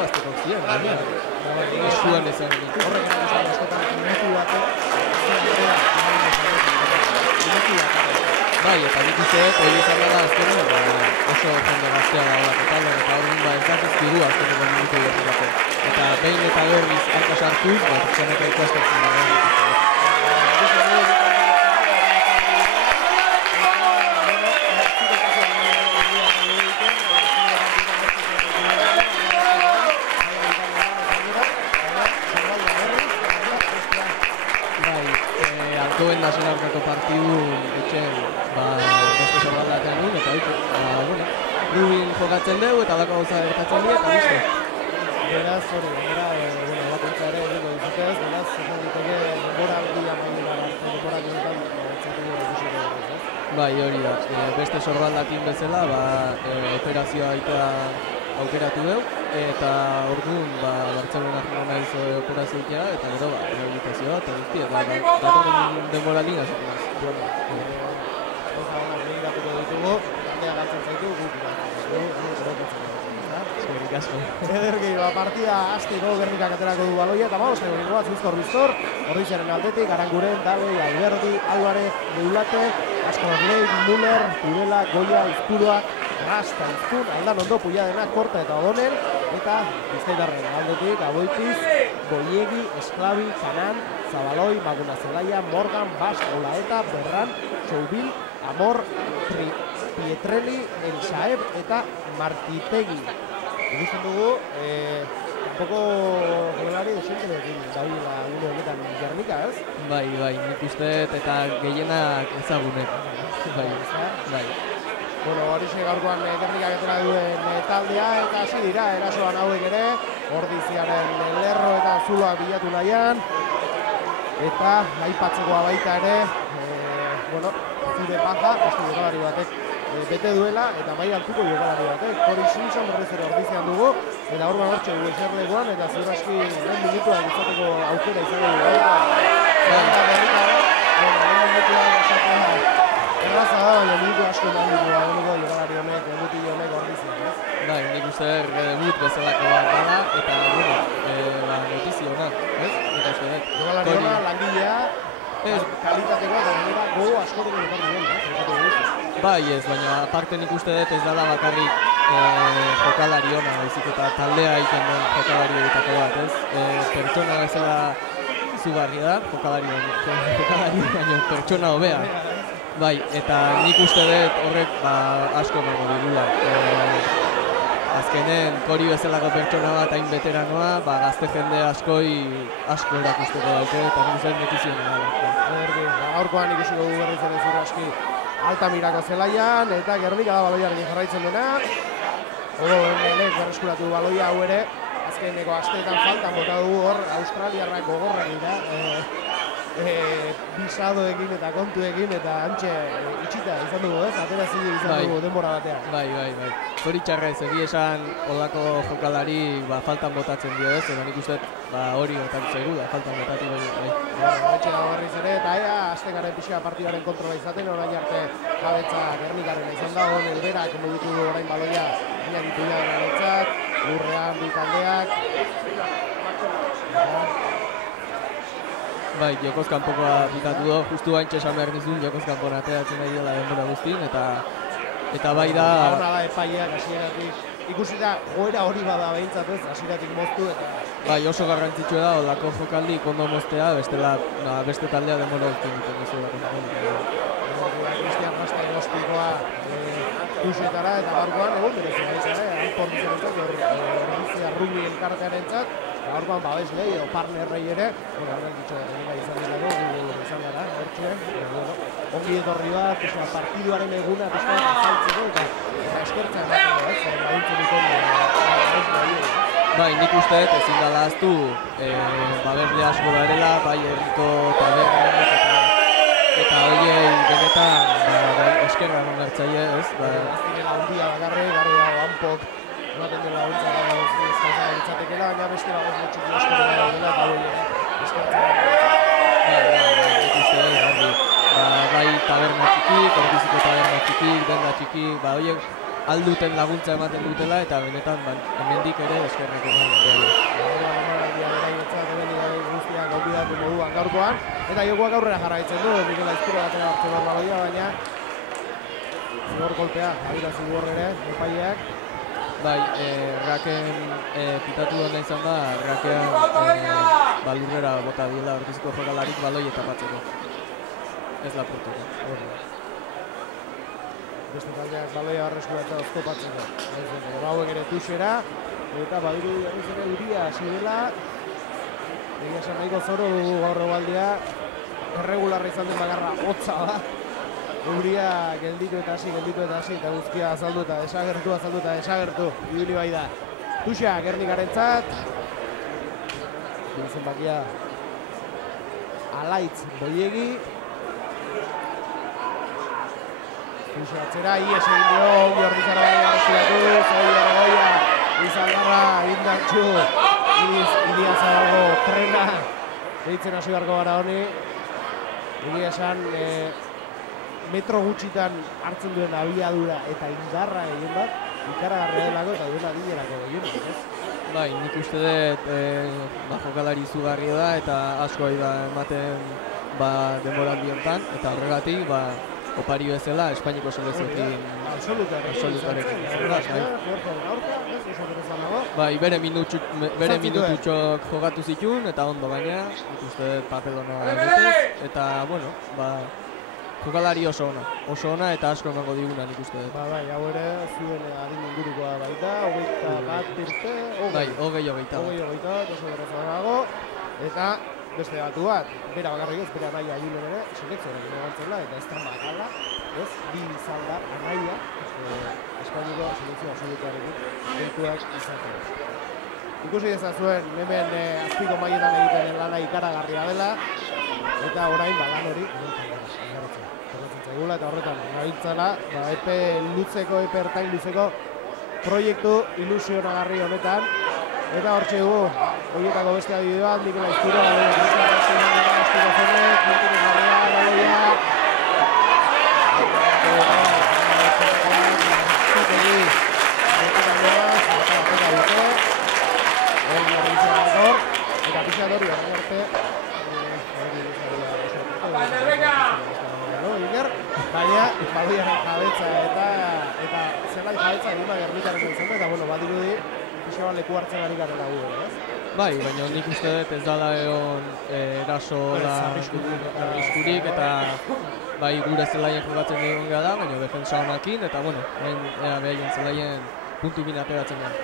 irabazteko ziren, baina ez zuen ezen nik. Horrek esan askotan minutu batek Bai, eta nik uste dut, hori izan dela azkenean, oso jende gaztea dagoak eta hori ez dazizkidu azkeneko minutu dut. Eta behin eta berriz alka sartuz, pertsonek ikusten dagoen. Alkoben nazionalkako partidu etxen beste sorbaldatean nuen, eta hori, Rubin jokatzen dugu eta alako gauza gertatzen dira, eta listo. Beraz, hori, gara, bakoitza ere egingo dizutez, beraz, esan diteke denbora aldia mailera hartzen denbora ginotan txateko ikusiko dut, ez? Bai, hori da, beste sorbaldatin bezala, operazioa aitea aukeratu dugu, eta orduan, Bartzelona joan nahiz operazioa, eta gero, rehabilitazioa, eta guzti, eta datorren denbora linga zutenaz. Gauza honak begiratuko ditugu, taldea galtzen zaitu, guk Eskerrik asko. Ederki, partida hasteko Gernikak aterako du baloia, eta bauz, egon bat, bizkor, Ordiziaren aldetik, Aranguren, Dale, Alberdi, Álvarez, Deulate, Askor Leik, Müller, Tudela, Goia, Izpurua, Rasta, Izpun, Aldan Ondo, Puiadena, Korta eta Odonel, eta Bizkaitarren aldetik, Aboitiz, Boiegi, Esklabi, Kanan, Zabaloi, Maguna Zelaia, Morgan, Bast, Olaeta, Berran, Txoubil, Amor, Pietreli, Elsaeb eta Martitegi. Ikusten dugu, un poco jokalari desientenekin dabilela une honetan Gernika, ez? Bai, nik uste eta gehienak ezagunek. Bai. Bueno, horixe gaurkoan Gernikak atera duen taldea, eta hasi dira, erasoan hauek ere, Ordiziaren lerro eta zuloa bilatu nahian, eta aipatzekoa baita ere, zure baja, beste jokalari batek bete duela, eta bai altuko jokalari batek. Cory Simpson berriz ere Ordizian dugu, eta horban hortxe dugu eserlekoan, eta ziur aski lehen minutuak izateko aukera izango dugu. Eta berrika da, lehen minutuak esatea erraza da, baina minutu asko nahi dugu jokalari honek, debuti honek Ordizian, ez? Bai, nik uste debut bezalako bat dela, eta notizio hona, ez? Nik uste dut. Jokalari hona, langilea, kalitatekoa, eta gainera gogo askoteko jokalari hona, Bai ez, baina aparte nik uste dut ez dela bakarrik jokalari ona, baizik eta taldea egiten den jokalari editako bat, ez? Pertsona bezala izugarri da, jokalari baina pertsona hobea. Bai, eta nik uste dut horrek asko nago dirula. Azkenen, Cory bezalako pertsona bat hain veteranoa, gazte jende asko erakusteko dauke, eta nik uste dut notizio nago. Gaurkoan ikusiko dugu berriz ere ziur aski Altamirako zelaian, eta Gernika da baloiarekin jarraitzen dena. Odonek berreskuratu baloia hau ere, azkeneko asteetan faltan bota dugu hor, Australiarrak gogorrak dira. Bisadoekin eta kontuekin, eta antxe itxita izan dugu, ez? Aterazi izan dugu denbora batean. Bai. Zoritxarrez, egia esan odako jokalari faltan botatzen dio ez, edo nik uste hori gertatu zaigu da, faltan botatu bai. Etxe dago berriz ere, eta ea, aztekaren pixka partidaren kontrola izaten, orain arte jabetza Gernikaren izan da, Odonel berak mugitu du orain baloia diagitu jaren etzat, lurrean bi taldeak. Bai, jokoz kanpokoa bitatu du, justu haintxe esan behar nizun, jokoz kanpon ateratzen nahi dela denbora guztin, eta bai da... Hona da epaileak hasieratik, ikusita joera hori bada behintzat ez, hasieratik moztu eta... Bai, oso garrantzitsua da, olako jokaldi ondo moztea, bestela beste taldea denbora guztin duten duzu olako. Cristian Rasta egostikoa tusetara eta gaurkoan egon berezia izan, Ordiziarentzat, Ordizia Rugby elkartearentzat, gaurkoan babesle edo partnerrei ere, garrantzitsua da izan dela izan gara, ongi etorri bat, partiduaren eguna azaltzeko eta eskertza ematen laguntzen duten Bai, nik uste ezin dela ahaztu babesle asko darela, bai herriko tabernak eta horiei benetan eskerra eman gertzaile, ez? Aztinela handia bakarri, garri dago hanpok ematen dela hontza gara ezkaza ditzatekela, baina beste babesle txiki asko dela dela eta hori eskertza nik uste garri. Bai taberna txikik, Ordiziko taberna txikik, denda txikik, horiek alduten laguntza ematen dutela eta benetan hemendik ere eskerrak eman dugu. Gaubidatu moduan gaurkoan, eta jokoak aurrera jarraitzen du, Mikel Aizpuru batera hartzen hor baloia, baina zigor kolpea, abira zigor ere, epaileak. Bai, Raken pitatu dena izan da, Rakean balurrera bota diela orkiziko jokalarik baloi eta batzeko. Ez lapurtuko. Beste taldeak baloia barreskura eta oztopatzeko. Bauek ere tuxera, eta badiru ere uria hasi dela. Egia esan nahiko zoro dugu gaur egualdia, erregularra izan den bakarra hotza da. Euria gelditu eta hasi, eta guzkia azaldu eta desagertu, ibili bai da. Tuxa, Gernikarentzat. Biltzen bakia Alaitz Boiegi. Tuxa atzera, ies egin dio, ongi ordizara bai arrezulatu, Goia, Izaldarra, indartxu. Iria Zabalgo trena deitzen hasi beharko gara honi. Egia esan metro gutxitan hartzen duen abiadura eta indarra egin bat ikaragarria delako eta duen adinerako egin bat, ez? Bai, nik uste dut jokalari izugarria da eta asko da ematen denboraldi honetan eta horregatik opari bezala Espainiko selekzioekin absolutarekin. Bai, bere minututxok jogatu zituen eta ondo baina, nik uste papelona egitez, eta, bueno, jokalari oso ona eta asko emango diguna nik uste dut. Bai, hau ere zuen adin ingurukoa baita, 21 urte, bai, 20 oso berrezago dago, eta beste batu bat, bera bakarrik ez, bera anaia Julen ere, selekzioaren egantzela, eta ez tran bakala, ez, bi Izaldar anaia, Espainiko selekzio absolutarekin dituak izatea. Ikusi dezazuen, hemen azpiko maietan egiten lana ikaragarria dela, eta orain lan hori jorratzen zaigula, eta horretan gabiltzala, epe ertain luzeko proiektu ilusionagarri honetan, eta hortxe dugu, horietako beste adibide bat, Mikel Aizpuru, eta pixadori horren arte baina baloiaren jabetza eta zelai jabetza egin Gernikaren izan eta badirudi pixaban leku hartzen ari garen dago, ez? Bai, baina nik uste dut ez dala egon erasola arriskurik eta bai gure zelaien jokatzen egon gara da, baina defensa honakin eta behaien zelaien puntu bin ateratzen gara.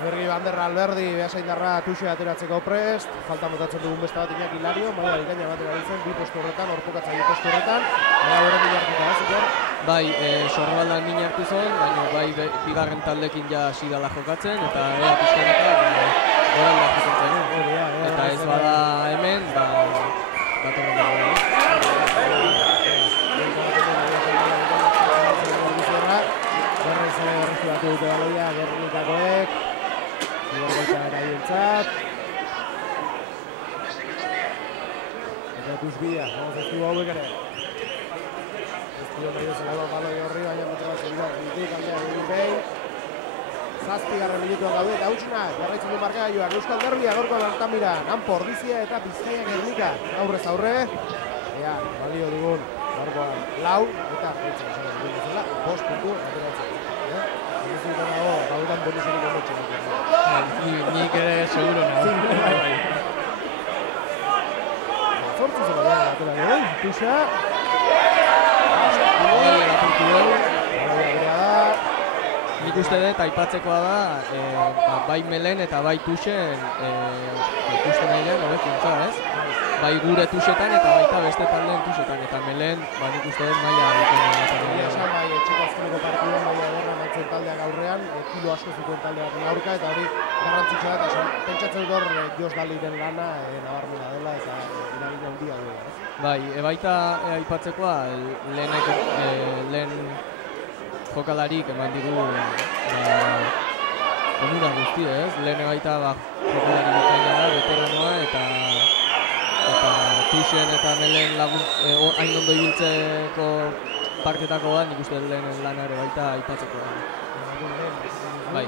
Berri Banderra Alberdi, behasaindarra Tuxe ateratzeko prest, falta motatzen dugun beste bat Iñaki Hilario, maia ikaina bat erabiltzen, bi postu horretan, horpokatzaile postu horretan, baina horre min hartuta, ez? Bai, Sorbaldan min hartu zen, baina bai bigarren taldekin ja hasi dala jokatzen, eta ea pixkanaka gora jokatzen zen. Eta ez bada hemen, batorren dago. Berriz horrezulatu dute baloia, Gernikakoek. Zigorgoitza eraientzat. Eta Tuzbia, zazkibu hauek ere. Zazkibu nahi duzela baloi horri, baina motibatzen dira, ditik, aldea egin behin. 7. minutuan gaude, eta hautsuna, jarraitzen du markagailuak, Euskal Derbia, gorko Altamira, Nanpo, Ordizia eta Bizkaia Gernika. Aurrez aurre, ea, balio dugun, gorkoan, 4, eta haitzen, zela, 5 puntu, ateratzen. Gaudan bonuserik emotxe. Nik ere seguro nago. Zortzi zela da, atela gero, Tuxa. Nik uste dut aipatzekoa da, bai Melen eta bai Tuxen ikusten nahi den hobekuntza, ez? Bai gure Tuxetan eta baita beste taldeen Tuxetan, eta Melen nik uste dut maila egiten dut. Esan bai, etxeko azkeneko partiduan maila ederra mantzen taldeak aurrean, kilo asko zituen taldeak aurka, eta hori garrantzitsua da, pentsatzen dut hor Jos Daliren lana nabarmena dela, eta eragin handia duela. Bai, baita aipatzekoa, lehen jokalarik eman digu onura guzti, ez? Lehen baita jokalari bikaina da, veteranoa, eta Tuxen eta Melen hain ondo ibiltzeko partetako bat, nik uste lehen lana ere baita aipatzeko. Bai,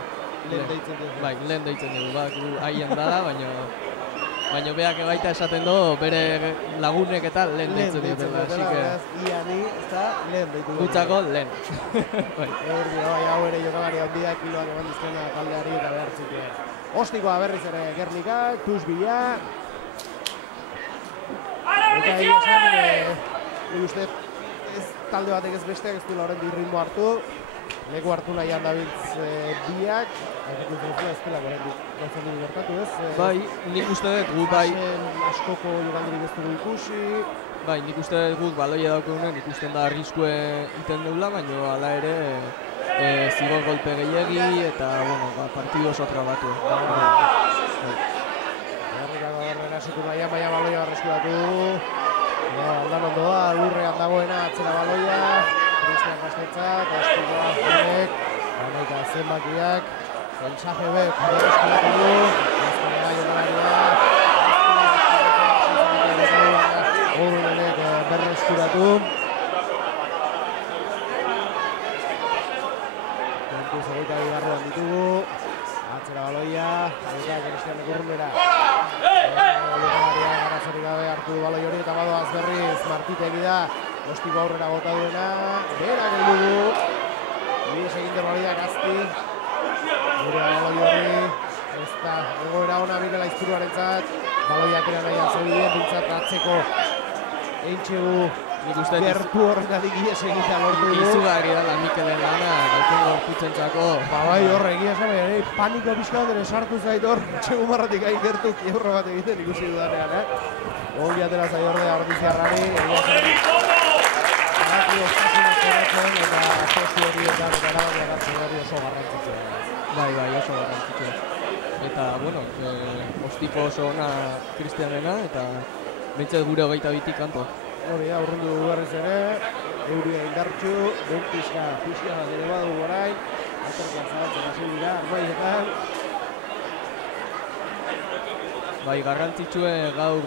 lehen deitzen dugu, haien dala, baina beak baita esaten du, bere lagunek eta lehen deitzen dutela. Iani, ez da, lehen deitu dut. Gutzako lehen. Hau ere jokalari handia, kiloak eman dizkena taldeari eta behartzik. Ostikoa berriz ere Gernika, Tuz Bila. Eta egia esan, uste ez talde batek ez besteak ez duela horrendi ritmo hartu. Leku hartu nahian dabiltz biak. Aiteko zertu ez dela gauzen dugu gertatu ez. Bai, nik uste dut guk bai. Askoko jokaldirik ez dugu ikusi. Bai, nik uste dut guk baloia daukunen ikusten da arriskue iten dugula, baina hala ere zigor golpe gehiagi eta partidu oso trabatu. Gernikako horren asutu nahian, baina baloia arreskuratu dugu. Aldan ondoa, lurrean dagoena atzera baloia. Cristian Rastetzat, Ostikoa honek, amaika zenbakiak, mensaje bek, arreskuratu du. Azkenera jokalaria. Horrenek berreskuratu. Kontuz egoita bigarroan ditugu. Atzera baloia, eta Cristian Urrunera. Jokalaria garazorik gabe hartu du baloi hori eta badoaz berriz Martitegi da. Ostiko aurrera bota duena. Bera gehi dugu. Iris egin derbalia Gazti. Gure baloi hori. Ez da, egoera ona Mikel Aizpuruarentzat. Baloia atera nahian zeudien, bintzat atzeko eintxegu gertu horretatik ies egitea lortu dugu. Izugarri dela Mikelen lana, gauten gorputzentzako. Bai, horre egia esan, paniko pixka bat ere sartu zait hor, txegu marratik hain gertu kiebro bat egiten ikusi dudanean, Ongi atera zai horde Ordiziarrari, egia esan. Araki ostasunez horretzen eta apostu horietan eta erabakia gartzen hori oso garrantzitsua. Bai, oso garrantzitsua. Eta, ostiko oso ona Kristianena eta behintzat gure 22tik kanpo. Hori da, urrundu dugu berriz ere, euria indartxu, behin pixka bat ere badugu orain, aterkan zabaltzen hasi dira, armaietan. Bai, garrantzitsue gaur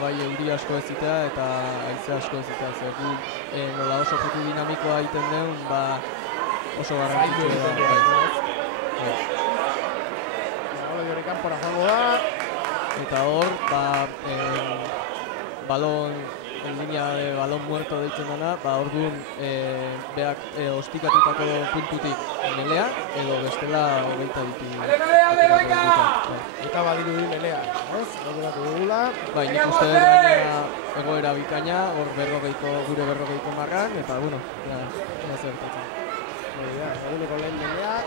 bai euri asko ezitea eta haize asko ezitea. Zer gu nola oso joku dinamikoa egiten den, oso garrantzitsue da. Baloi hori kanpora joango da. Eta hor, balon, en línea de balon muerto deitzen dena, orduan beak ostikatutako puntutik melea, edo bestela hogeita ditu. Eta badiru di melea, ez? Horrelatu dugula. Bai, nik uste dut gaina egoera bikaina, hor gure 40 marran, eta, ea zertatzen. Eguneko lehen meleak,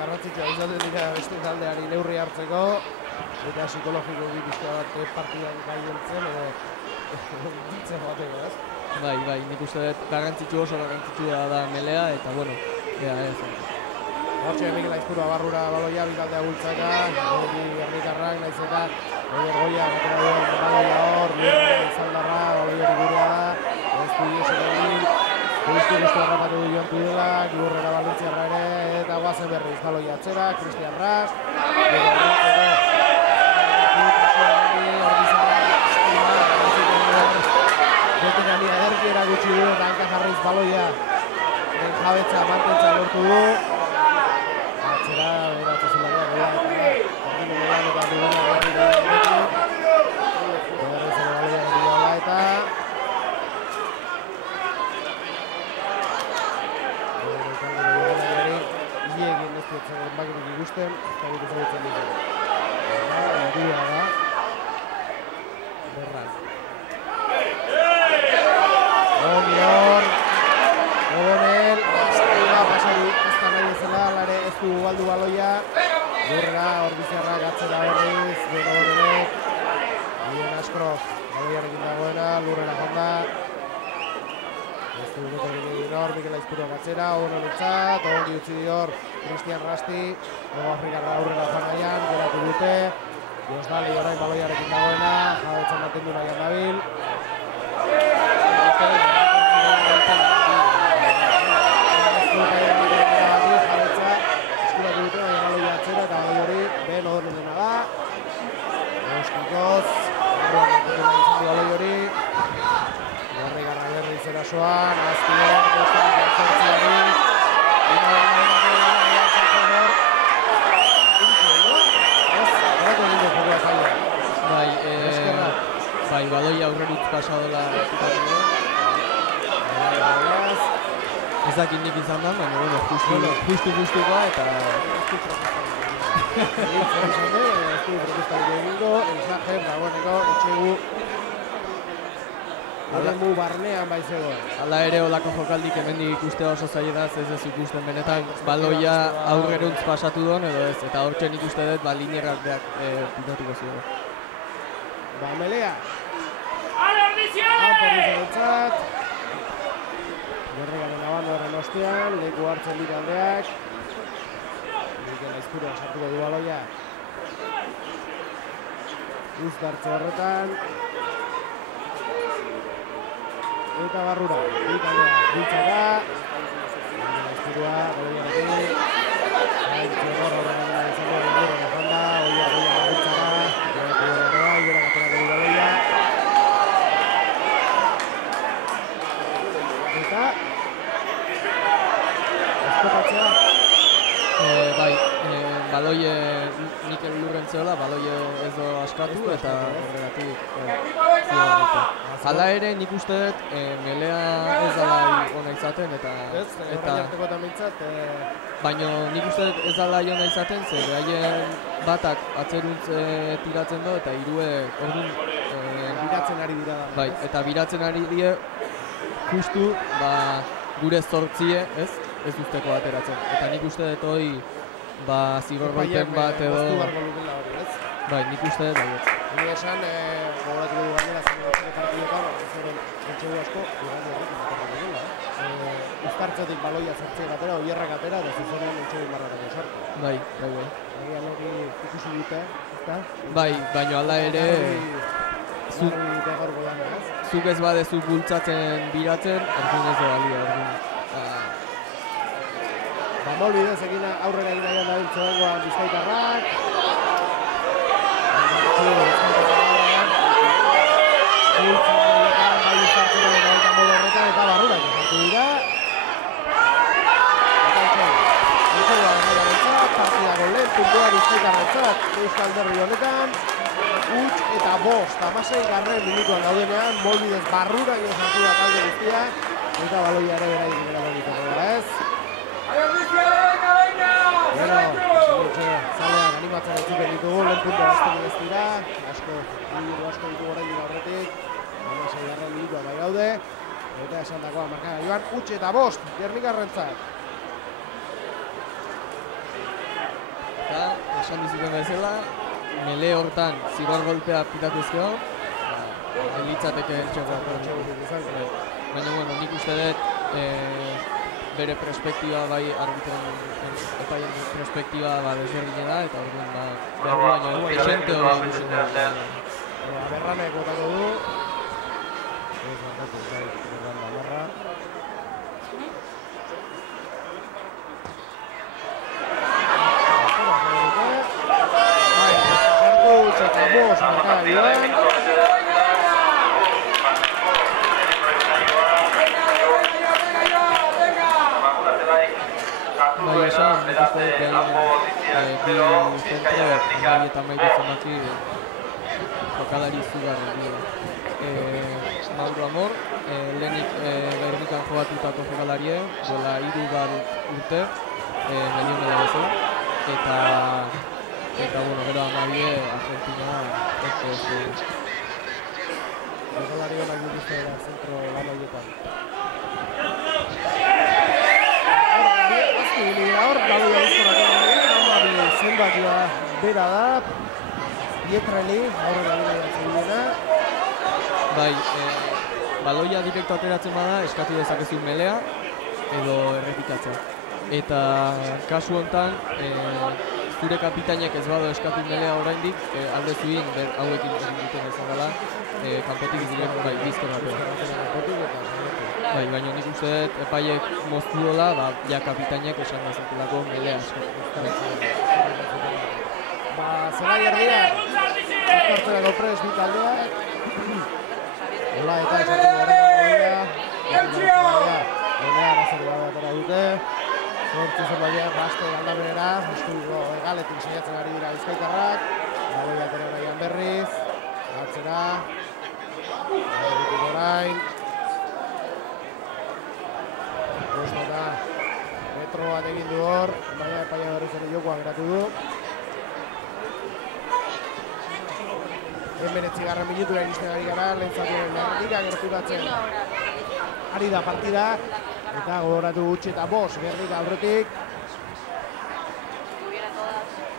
garrantzitsua izaten dira beste taldeari neurri hartzeko, eta psikologiko pixka bat partidan gai entzen, edo ditzen bateko, ez? Bai, nik uste dut oso garrantzitsua da melea, eta, ea ez. Hortxe Mikel Aizpurua barrura baloia, bikaldea bultzaka, hori Gernikarrak, nahiz eta Goia, batera duen baloia hor, Lurren Zaldarra, baloi hori gurea da, ez du iesek egin, Guztu harrapatu du Joan Tudelak, Lurrera Balentziarra ere, eta guazen berriz baloia atzera, Cristian Ras, Betekani ederki erakutsi du eta hanka jarraiz baloia den jabetza mantentza lortu du. Atzera, beratze zelaria, eta iegin ez dut bakirik ikusten, eta dut ezagutzen dut. Indua da. Berraz. Ongi hor. Ogonel. Pasari ez da nahi ezela, alare ez du galdu baloia. Lurrera, Ordiziarrak atzera berriz, Ogonelek. Bien Askrov, baloiarekin dagoena, Lurrera jonda. Ez du gurekin egin hor, Mikel Aizpuruak atzera, Ogonelentzat, ongi utzi dior Cristian Rasti, Ego Afrikarra aurrera joan nahian, geratu dute. Diosdali orain baloiarekin dagoena, jabetzen baten du nahian dabil. Eskuratu dute, baina baloia atzera eta baloi hori Ben Odornelena da. Euskikoz, barruan batetan izan di baloi hori. Berrigarra berriz erasoan, azkiak, besterik zortziari. Bai, baloi aurrerutz pasadola ez dakit nik izan da, baina bueno, justu-justukoa eta estudio protestarik egingo, Elsajer, dagoeneko, etxegu Horremu barnean baizego. Hala ere olako jokaldik hemendik ikustea oso zaila ez ez ikusten benetan baloia aurreruntz pasatu duen edo ez, eta hortzen ikuste dut linearrak pilotiko ziren. Melea. Anporrizarentzat. Berregaren abandoaren ostean, leku hartzen dira aldeak. Mikel Aizpuruan sartuko du baloia. Uztartze horretan. Eta barrura, ikaldea, bultzaka. Aizpurua, baloiarekin. Zigor horretan izango denbora janda, oia bultzaka. Baloie Mikel Lurrentzeola, baloie ez do askatu eta horregatik hala ere nik uste dut melea ez dala ona izaten eta baina nik uste dut ez dala ona izaten ze beraien batak atzeruntz tiratzen do eta hiruek orduan biratzen ari dira da. Bai, eta biratzen ari die justu gure zortzie, ez usteko ateratzen. Eta nik uste dut hori zigor golpen bat edo... Bai, nik uste dut baietz. Hini esan, gogoratuko du gainera zen partidoetan, zeren entxegu asko, igande horrekin aterratu dela. Uztartzetik baloia zertziek atera, oierrak atera, eta zuzenean entxegu marratako sartu. Bai. Egia logi ikusi dute, ezta? Bai, baina ala ere... Zuk ez badezu bultzatzen biratzen, orduan ez da balia, Molbidez egin aurrera egin nahian dabiltze dagoa Bizkaitarrak. Bultzatzen bai uztartzen eta modu horretan eta barrurak esartu dira. Eta entxegua dagoa partidako lehen puntua Bizkaitarretzat Euskal Derbi honetan. Huts eta bost, 16. minutuan daudenean, Molbidez barrurak esartu da talde guztiak. Eta baloia ere beraik gara dagoa ez. Zalean animatzen etzuken ditugu, lehen puntu azten ez dira, asko ditugu orain dira horretik, 16. minutua bai gaude, eta esan dagoa markaga joan, huts eta bost, Gernikarrentzat. Eta, esan dizuten bezala, mele hortan zigor golpea pitatu ezkeo, elitzateke entxegoa. Baina, bueno, nik uste dut, bere perspektiba bai arbitren epaien perspektiba desberdina da eta orduan behar baino esente hori ikusten da. Berranek botako du. Ez bantatu, berran da marra. Sartu eta bost markaga joan. Bai esan, nik uste dut bi zentro eta mairu zenbaki jokalari izugarri dira. Mauro Amor, lehenik Gernikan jogatutako jokalarie, duela 3 urte, Melionela bezala, eta bueno, gero amabie Argentina jokalari honak dituzte da zentro lan horietan. Hor, baloia bizkorak egin, zenbakia bera da, Pietreli, aurrera dira jatzen dira. Bai, baloia direkto ateratzen bada, eskatu dezakezu melea edo errepikatzea. Eta kasu honetan, zure kapitainek ez bado eskatu melea oraindik, alde zuin hauekin egiten ezan dela, kanpotik diren bai, bizkorak. Bai, baina nik uste dut epaiek moztu dola, ja kapitainek esan dezakelako melea eskatu. Zelai erdia, uztartzerako prest bi taldeak. Hola eta esatu horretan dute. Zortzi zerbaiak Aster Aldabenera, eskuko egaletik saiatzen ari dira bizkaitarrak. Baloia atera nahian berriz, atzera. Erritik orain. Bostota metro bat egin du hor, baina epaia berriz ere jokoa geratu du. 19. minutura iristen ari gara, lehen zatiaren erdiga gerturatzen ari da partida. Eta gogoratu gutxi eta bost, Gernika aurretik.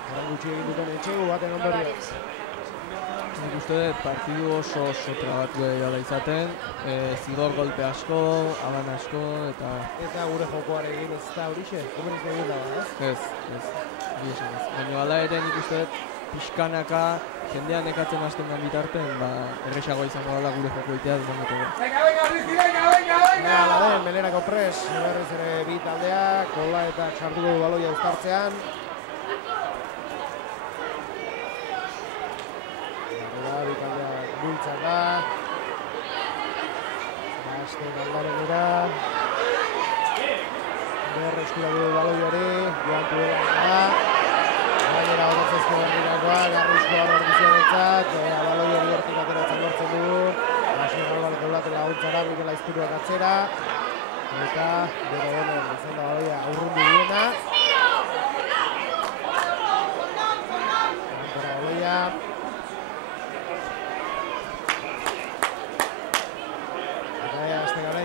Horren gutxi egin duten etxegu baten ondorioz. Nik uste dut partidu oso trabatu dela izaten, zigor golpe asko, aban asko, eta... Eta gure jokoarekin ez da horixe, hemen ez egin dago, ez? Ez. Baina hala ere nik uste dut pixkanaka, jendean nekatzen hasten den bitarten, erresagoa izango dela gure joko itea dut momentu. Hala den, Melerako pres, berriz ere bi taldeak, Kola eta sartuko du baloia uztartzean. Bikaldea bultzak da. Aster Aldabenera. Berreskura du baloi hori, joan Tudela da. Gainera Odotzezko Gerrikakoa, Garrizko Arrordizionetzat, baloi hori hortik ateratzen lortzen dugu. Aser Aldabenera teulate laguntzara, Mikel Aizpuruak atzera. Eta bere honen izan da baloia aurrundu duena. Antara baloia.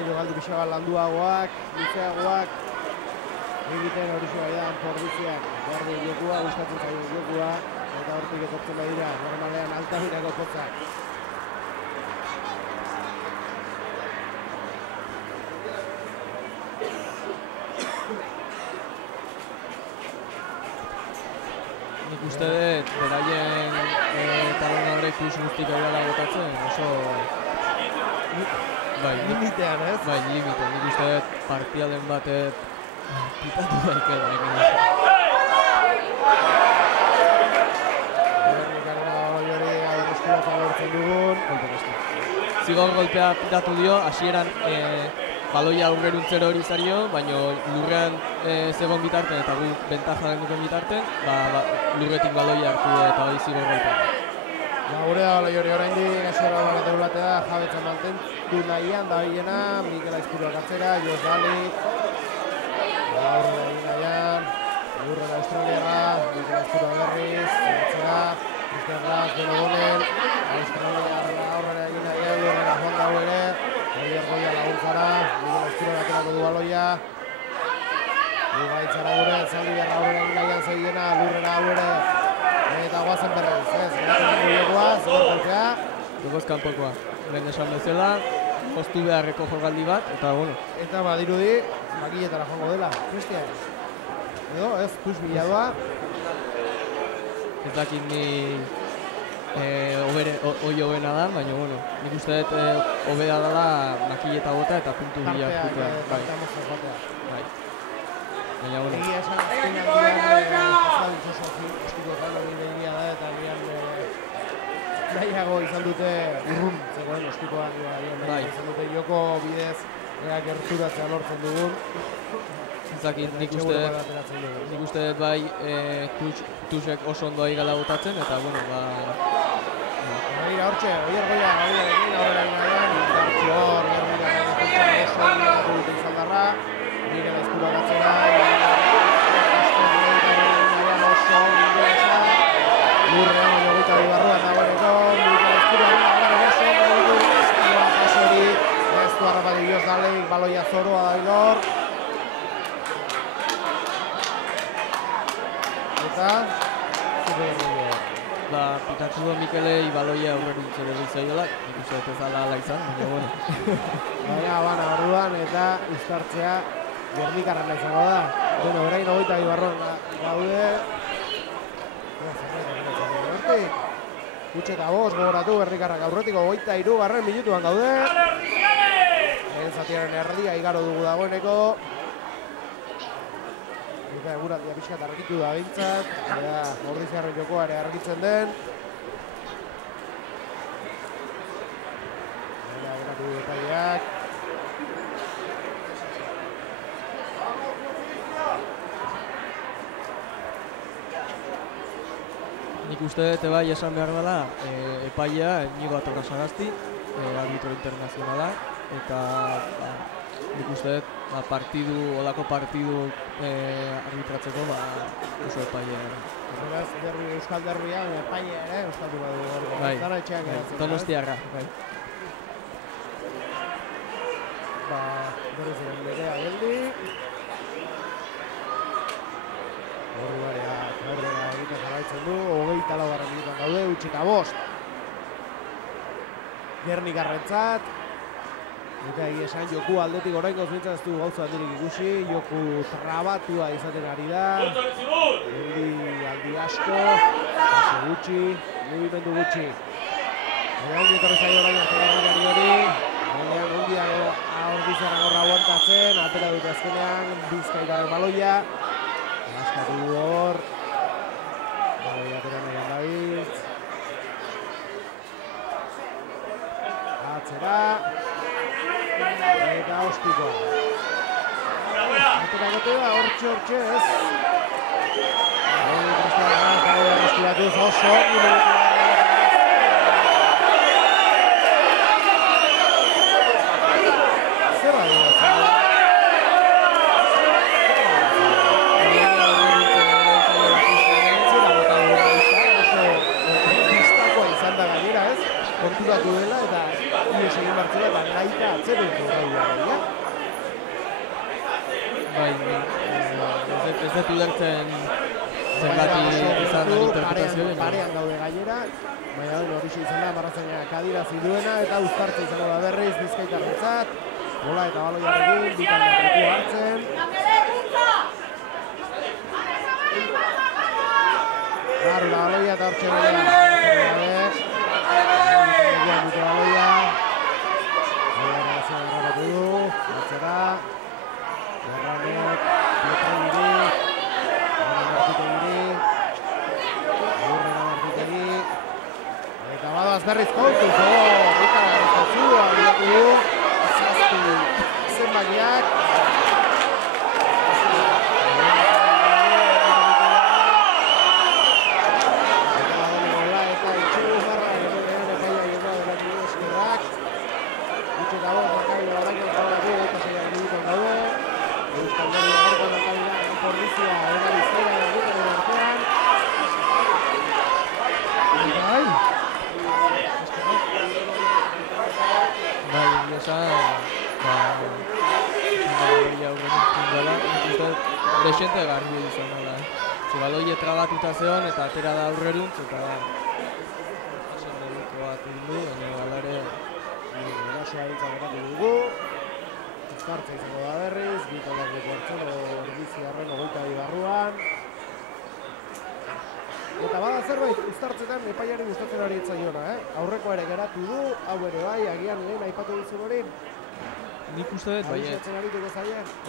Jogaldi pixabat landuagoak, luzeagoak, egiten hori zua da, Antordiziak, garbi jokua, gustatzen zaio jokua, eta hortik etortzen badira, normalean Altabirako potzak. Nik uste dut, beraien talon horrek guztik aurrera botatzen, oso... Limitean, ez? Bai, limitean. Nik uste dut partialen batet pitatu daikela. Gernikaren baloi hori aurrezkulata lortzen dugun. Zigor golpea pitatu dio, hasieran baloia aurreruntzero hori zario, baina lurrean zegoen bitarten eta gu bentaja genduken bitarten, lurretik baloia hartu eta hori zigor golpea. Gure da baloi hori oraindik Aser Aldabenera teulate da, jabetzen mantendu nahian da bilena, Mikel Aizpuruak atzera, Jos Dalit. Aurrera egin nahian, lurrera australiara, Mikel Aizpuruak berriz, atzera, Izterraz, Benogonen, australiara aurrera egin nahian, lurrera joan dago ere, Javier Goia laguntzara, Mikel Aizpuruak aterako du baloia. Ugaitzara gure, Zaldiberra aurrera egin nahian zehiena, lurrera aurrera. Eta guazen berriz, ez? Geratu nindu jokoa, zigor golpea. Jokoz kanpokoa. Lehen esan bezala, joztu beharreko jokaldi bat, eta bueno. Eta badirudi, makiletara joango dela, Cristian. Edo, ez, pus biladoa. Ez dakit ni hoi hobena da, baina bueno, nik uste dut hobea dela makileta bota eta puntu bila jutea. Tartea mozak batea. Bai. Baina bueno. Egia esan azken aldian, jazaltz oso eskiko kalori begia da, eta aldian nahiago izan dute urrun zegoen eskikoan, izan dute joko bidez gerturatzea lortzen dugun. Ezakit, nik uste dut bai Tusek oso ondo ari gala botatzen, eta bueno, Begira hortxe, Oier Goia, Gabiarekin, aurrera ginarean, indartxu hor, Gernika oso ondo dute izaldarra, Mikel Aizpuruak atzera, oso ingelesa, lurrean joguita du barruan dagoeneko, Mikel Aizpuruak pasori, ez du harrapatu Jos Dalit, baloia zoroa da bilor. Eta, zupe dugu. Pitatu du Mikelei baloia aurreruntzen edo izaiola, nik uste dut ez ala izan, baina bueno. Baina, bana orduan eta uztartzea Gernikarra izango da. Bueno, orain 22 barruan gaude. Gutxe eta bost gogoratu Gernikarrak aurretik 23 minutuan gaude. Lehen zatiaren erdia igaro dugu dagoeneko. Eta eguraldia pixkat argitu da bintzat. Eta Ordiziarren jokoa ere argitzen den. Eta geratu detaileak. Nik uste dut bai esan behar dela epaia Inigo Atorra Sagasti, arbitro internazionala, eta nik uste dut olako partidu arbitratzeko oso epaia. Beraz, Euskal Derbian epaia ere, Euskal Derbian bai, zara etxean geratzen. Donostiarra, bai. Berriz ere legea geldi. Orduareak aurrera egiten jarraitzen du, 24. minutuan gaude, 8:05. Gernikarrentzat. Eta esan joku aldetik oraingoz behintzat ez du gauza handirik ikusi, joku trabatua izaten ari da. Aldi asko, pase gutxi, mugimendu gutxi. Ongi etorri zaio orain arte Gernikari hori. Baina ongi dago Ordizarra gorra aguantatzen, atera dute azkenean Bizkaitarren baloia. Askatu du hor. Baloia atera nahian dabiltz. Atzera. Eta ostikoa. Atera gote da, hortxe ez. Kristian respiratuz oso. Konturatu dela eta ies egin bartzela eta naita atzero dut gaua. Bai, ez dut ulertzen zergatik izan den interpretazioa. Parean gaude gainera, baina hori izan da marrazainak adirazi duena eta uztartza izango da berriz Bizkaitarrentzat. Bola eta baloiarekin, bitan leku hartzen. Garru la baloia eta hortxe belea. Dute baloia. Baloia garrabatu du. Atzera. Gerranek. Burrena Martitegi. Eta badaz berriz kontuz. Rita Garrizazua. Bilatu du. Zaztu zenbakiak. Desente garbi izan da. Baloia trabatuta zeon eta atera da aurreruntz eta esan beruko bat hindu, baina alare erasoa hitza geratu dugu. Uztartza izango da berriz, bitalak dugu hartzen, Ordiziarren 22 barruan. Eta bada zerbait uztartzetan epaiari gustatzen ari itzaiona, aurreko ere geratu du, hau ere bai, agian lehen aipatu duzun hori. Nik uste dut,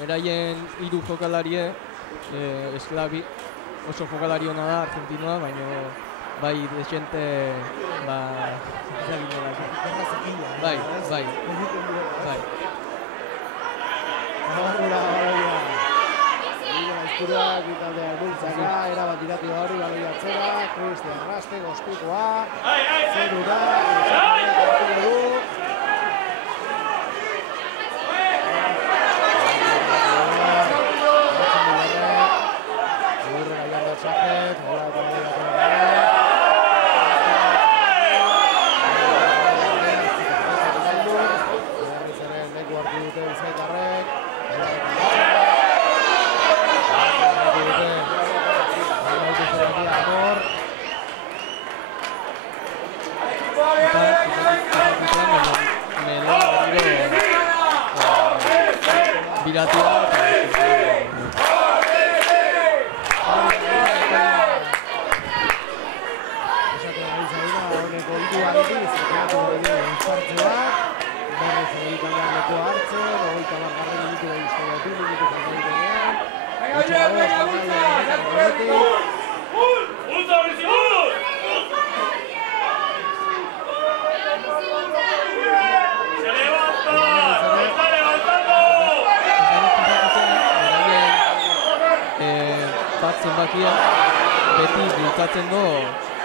eraien 3 jokalarie, esklabi, oso jokalari hona da Argentina, baina bai desente, bai. Izturuak italdea bultzaka, erabat tiratu da hori, baloia atzera, Kristian Raste, goztukoa, zerura, hartu du.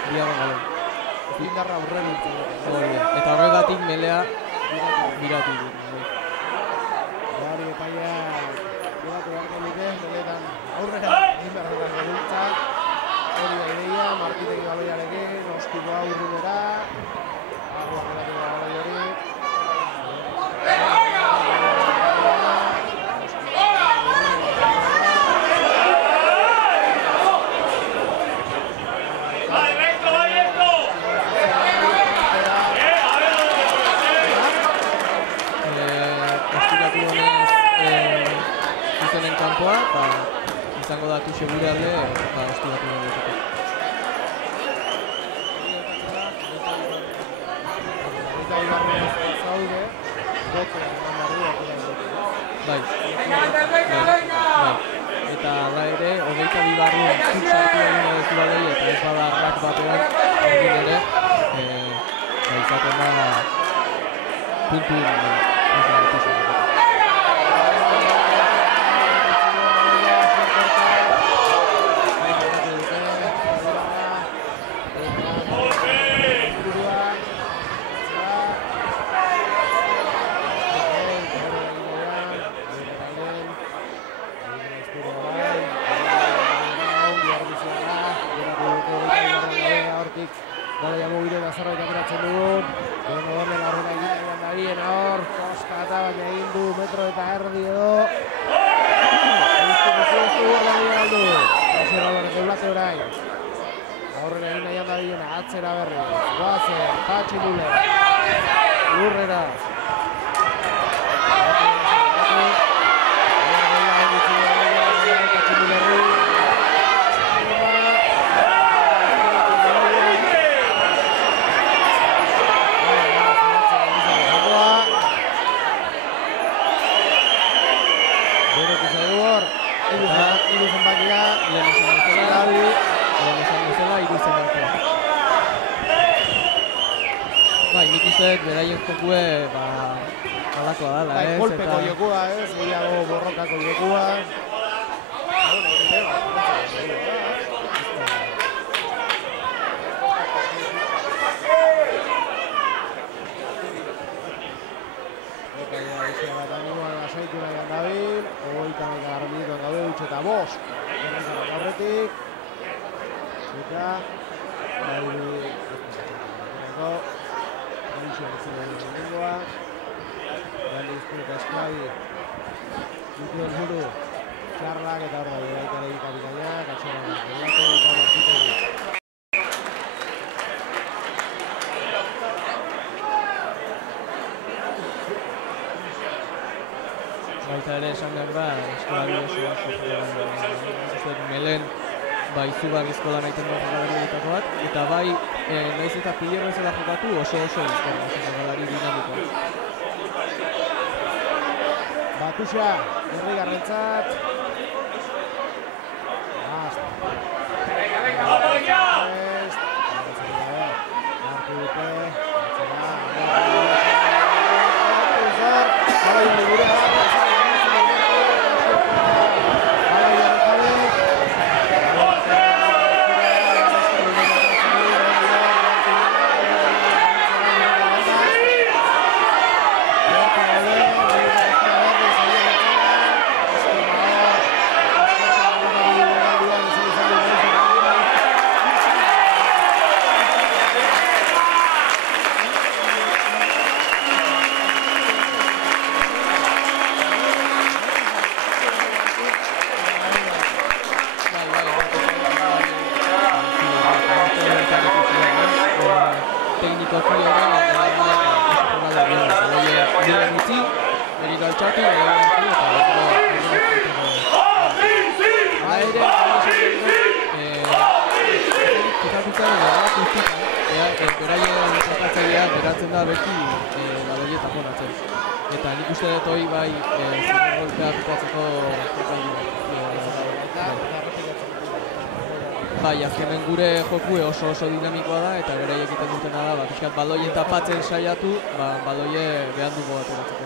bigarren baloi. Indarra aurren urtzen dut. Eta horregatik melea biratu du. Hori epaia biratu beharko luke, meletan aurrera egin behar dela gabiltza. Hori da ideia, Martitegi baloiarekin, oskiko aurrunera. Aguak geratu da baloi hori. Zuzenen kanpoa, izango da tuxe gure alde, estigatu dugu. Bai. Eta ala ere, 22 barruen zuk sartu egin duzu baloi, eta ez bada rak batean egin ere, izaten da puntu Baloia mugire da zerbait ateratzen dugun. Gero horren aurrera egin nahian dabien hor. Koskata baina egin du metro eta erdi edo. Justu burla egin aldu. Hasier Alvarez deulate orain. Aurrera egin nahian dabien atzera berri. Goazen, Patxi Muller. Lurrera. Patxi Mullerri. Nik usteet beraien jokue alakoa dala, ez? Golpeko jokua, ez? Gehiago borrokako jokua. Lasaitu nahian dabil, 21 minutuan gaude dutxe eta 5 aurretik. Eta Lehenengoa Gani izkunek esklabi dituen buru txarlak eta hor da baita legi kapitainak atxeran delako eta Martitegi. Baita ere esan behar da, eskolari oso melen izugarrizko lan aiten dut jokalarietako bat, eta nahiz eta Pillerro ezela jokatu oso bizkorra, jokalari dinamikoa. Batuxa, Herrigarrentzat. Hartu dute, geratzen da beti baloietak honatzen. Eta nik uste dut hori golpeak bukatzeko azkenen gure jokue oso dinamikoa da eta beraiek egiten dutena da pixkat baloien tapatzen saiatu, baloie behan dugu bat eratzeko.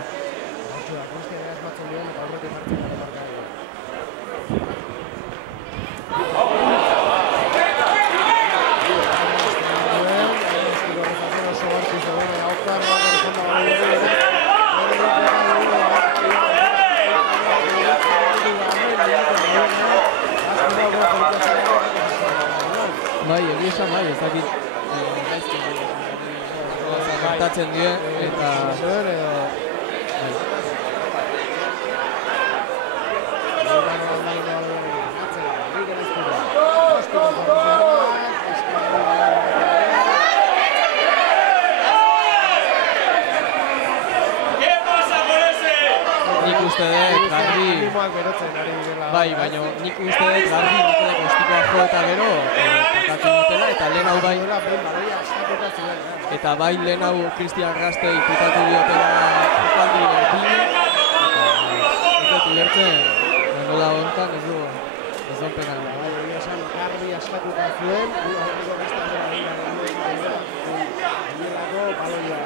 Bai, egia esan bai, ez dakit gaizki gertatzen die, eta... Nik uste dut, garbi... Bai, baina nik uste dut garbi dutela kostikoa jo eta gero pakatzen dutela, eta lehen hau bai... Eta bai lehen hau Cristian Rastei pitatu diotela jokaldi bine, eta ez dut ulertzen, nola hontan ez du pena. Bai, egia esan garbi askatuta zuen, aurreko bestaldera baloia.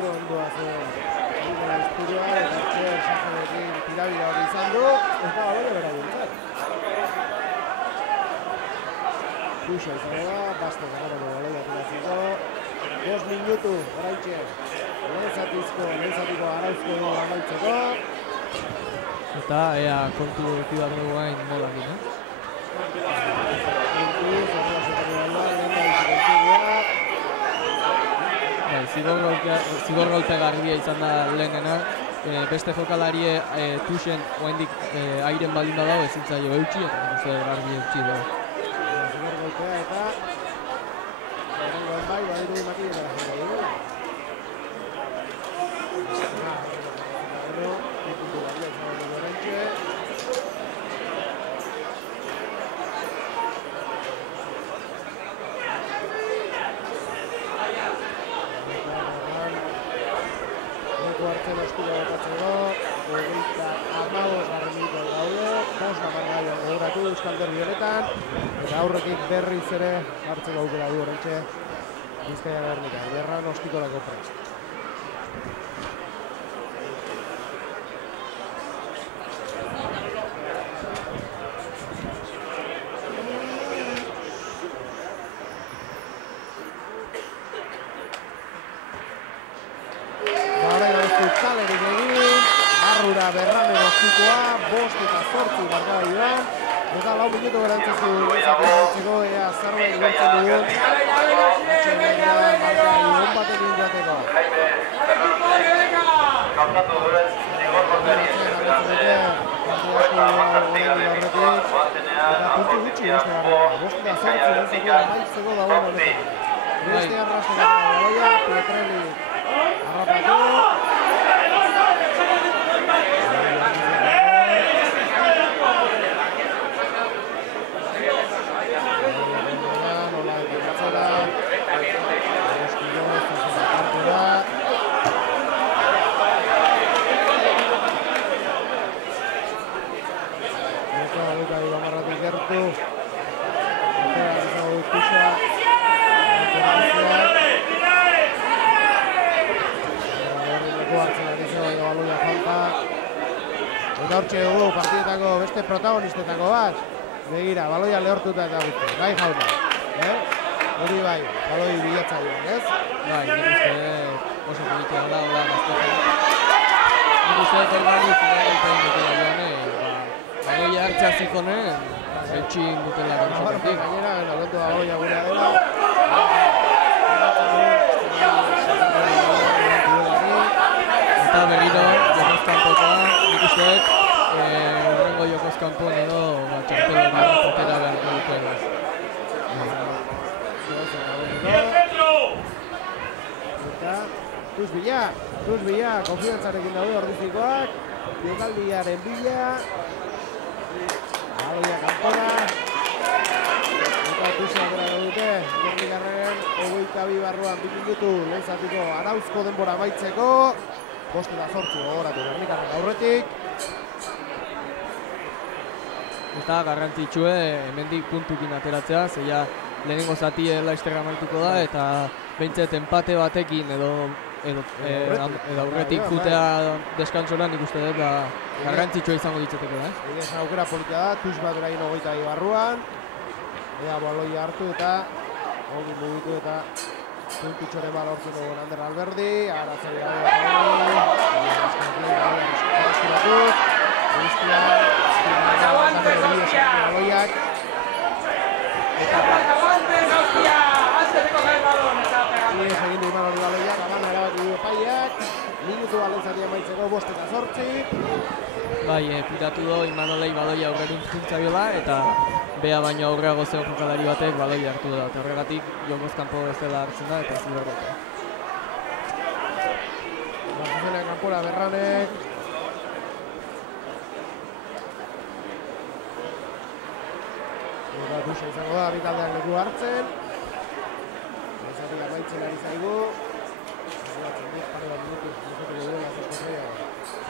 Ondoa zen dela izpurua, eta Txer Sajarekin tirabira hori izan du, ez da baloia bera guntzat. Kuxa izan da, Bastos agarrako baloia tiratzeko, 5 minutu oraintxe lehen zatiko arauzko dugu amaitzeko. Eta ea kontu eduki bat dugu hain nola egin, zigor golpe garbia izan da lehenena, beste jokalarie Tuxen oaindik airen baldin badao ezin zaio eutxi, eta uste garbi eutxi dugu. Zigor golpea eta horrengoen bai, badiru makilletara joko dugu. Hartzen eskura botatzeko, 25 minutu daude, 5 namargaio gogoratu Euskal Derbi honetan, eta aurretik berriz ere hartzeko aukera du horrentxe Bizkaia Gernika, Gerran Ostikolako prest. Zalerik egin, Barrura Berramen Ostikoa, 5 eta 8 markagailuan, eta 4 minutu garantzizu lehizatzeko ea zerbait lortzen dugun. Atxemenera markagailu hon batekin joateko. Eta puntu gutxi beste garrera, 5 eta 8 lehizatzeko amaitzeko dagoen honetan. Beste arrasteko baloia, Pietrelli arrapatu. Eta hortxe dugu partidetako beste protagonistetako bat. Begira, baloia lehortuta eta guzti. Bai jauna. Hori bai, baloi bilatzailean, ez? Bai, nik uste oso politia da, hola gaztetan. Nik uste organi zidea egiten dutela joane, baloia hartzea zikonen, eutxin dutela gantzatik. Gainera, lontu baloia gurea dela. Eta berriro, jokozkanpoka, nik uste horrengo jokozkanpoan edo txartelo potera beharko duten. Eta Tuz Bila, konfidantzarekin daude orduzikoak, Biegaldiaren bila, baloia kanpora, eta Tuzia bera dute, Gernikarren 22 barruan 2 minutu lehen zatiko arauzko denbora amaitzeko, 5 eta 8 gogoratu Gernikarren aurretik. Eta garrantzitsue hemendik puntukin ateratzea, zeia lehenengo zati laizterra amaituko da, eta behintzet empate batekin edo aurretik jutea deskantzora nik uste dut garrantzitsua izango ditzeteko da. Egia aukera politia da, Tuz bat erain 22 barruan, ea baloia hartu eta ongi mugitu eta puntutxoren bala hortzen dugu Ander Alberdi, aratzari gabe baloiak, Ies egin du Imanol baloiak, Abana erabaki du epaiak, minutu balentzati amaitzeko 5:08. Bai, pitatu do Imanolei baloia aurreruntz juntzaiola, eta bea baino aurreago zeo jokalari batek baloia hartu da. Eta horregatik Jomoz kanpo bezala hartzen da, eta ziberrota. Zuzenean kanpora Berranek. Dusa izango da, bitaldeak leku hartzen. Zatik amaitzen ari zaigu.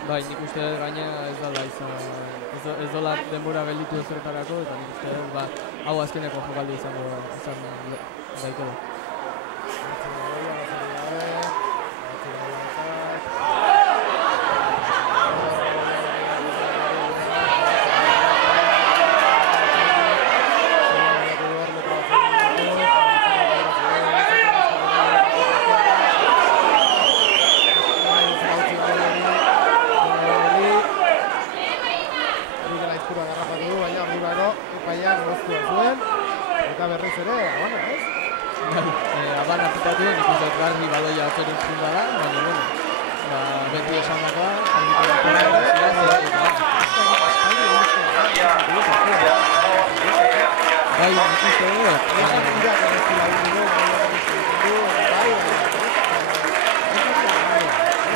Bai, nik uste gaina ez dala izan, ez dola denbora gelditu ezertarako, eta nik uste hau azkeneko jokaldi izan daiko da. Abana pitatu, nik uste garri baloia atzerun zunda da, baina bueno, beti esan dakoa, bai, nik uste dut,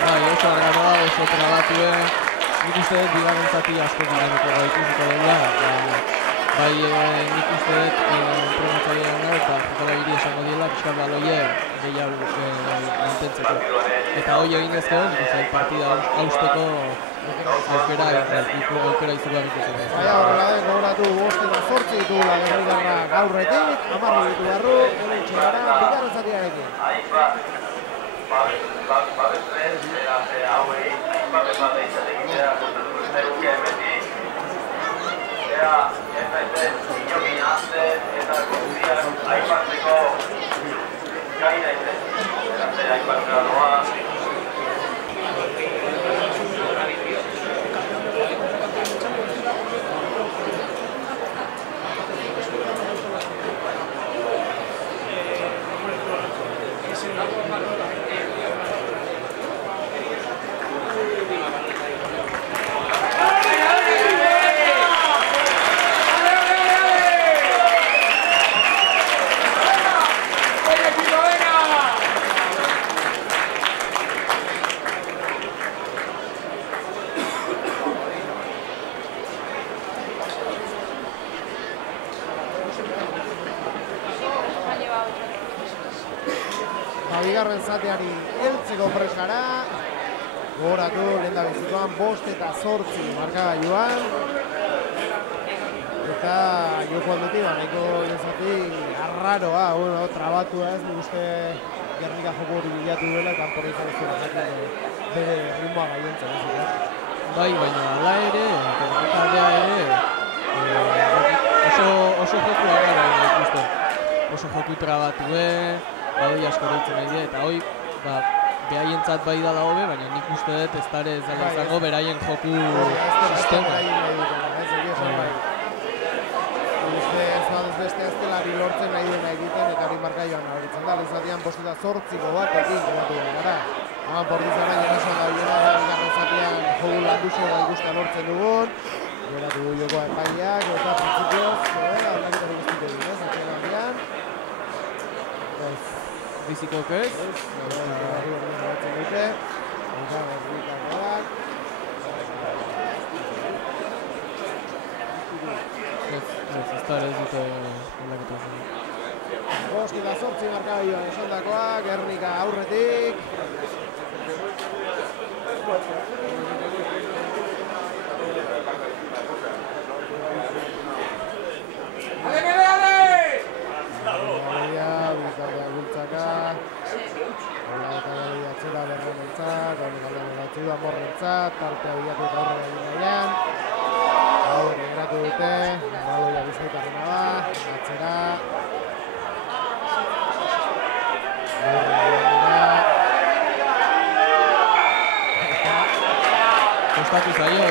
bai, oso argara, oso trabatue, nik uste dut bigarren zati asko dinamiko ikusiko dugula, bai, nik uste dut entrenatzailea da, eta jokalagiri esango diela, pixkat baloie gehiago mantentzeko. Eta hoi egin ezkero, nik uste dut partida hausteko aukera izugarrik izan. Baina horrela den gogoratu 5:08 ditugula Gernikarrak aurretik, 10 ditu barru, hementxe gara, bigarren zatiarekin. Bigarren zateari heltzeko prest gara. Gogoratu lehendabizikoan 5:08 markagailuan. Eta joko aldetik, nahiko lezati arraroa, trabatua ez, nik uste Gernika joko hori bilatu duela, eta kanpora izan ez duela bere ritmoa gaientzen. Bai, baina ala ere, Gernikaldea ere, oso joku agarra ikuste. Oso joku trabatue, badoi asko deitzen nahi eta hoi, behaientzat bai dala hobe, baina nik uste dut ez dara ez dala izango beraien joku sistema. Beste ez dela lortzen nahi dena egiten eta hori markaioan horitzen da. Lezatian 5:08 bat ekin gomatu gara. Haman portizara jenesuan da bilena, bigarren zatian jogu landuzio da ikusten lortzen dugun. Geratu du jokoa epaileak, eta prinsipioz, aldaketa guztite dut, zatien handian. Bizikok ez? Batzen dute, eta berrikakoak. Ez da ere ez dute aldaketa zen. 5:08 markagailuan esandakoa, Gernika aurretik. Amorrentzat, tartea bilatu eta aurrera egin nahian. Aurre geratu dute, baloia bizaitarrena da, atzera. Kostatu zaio,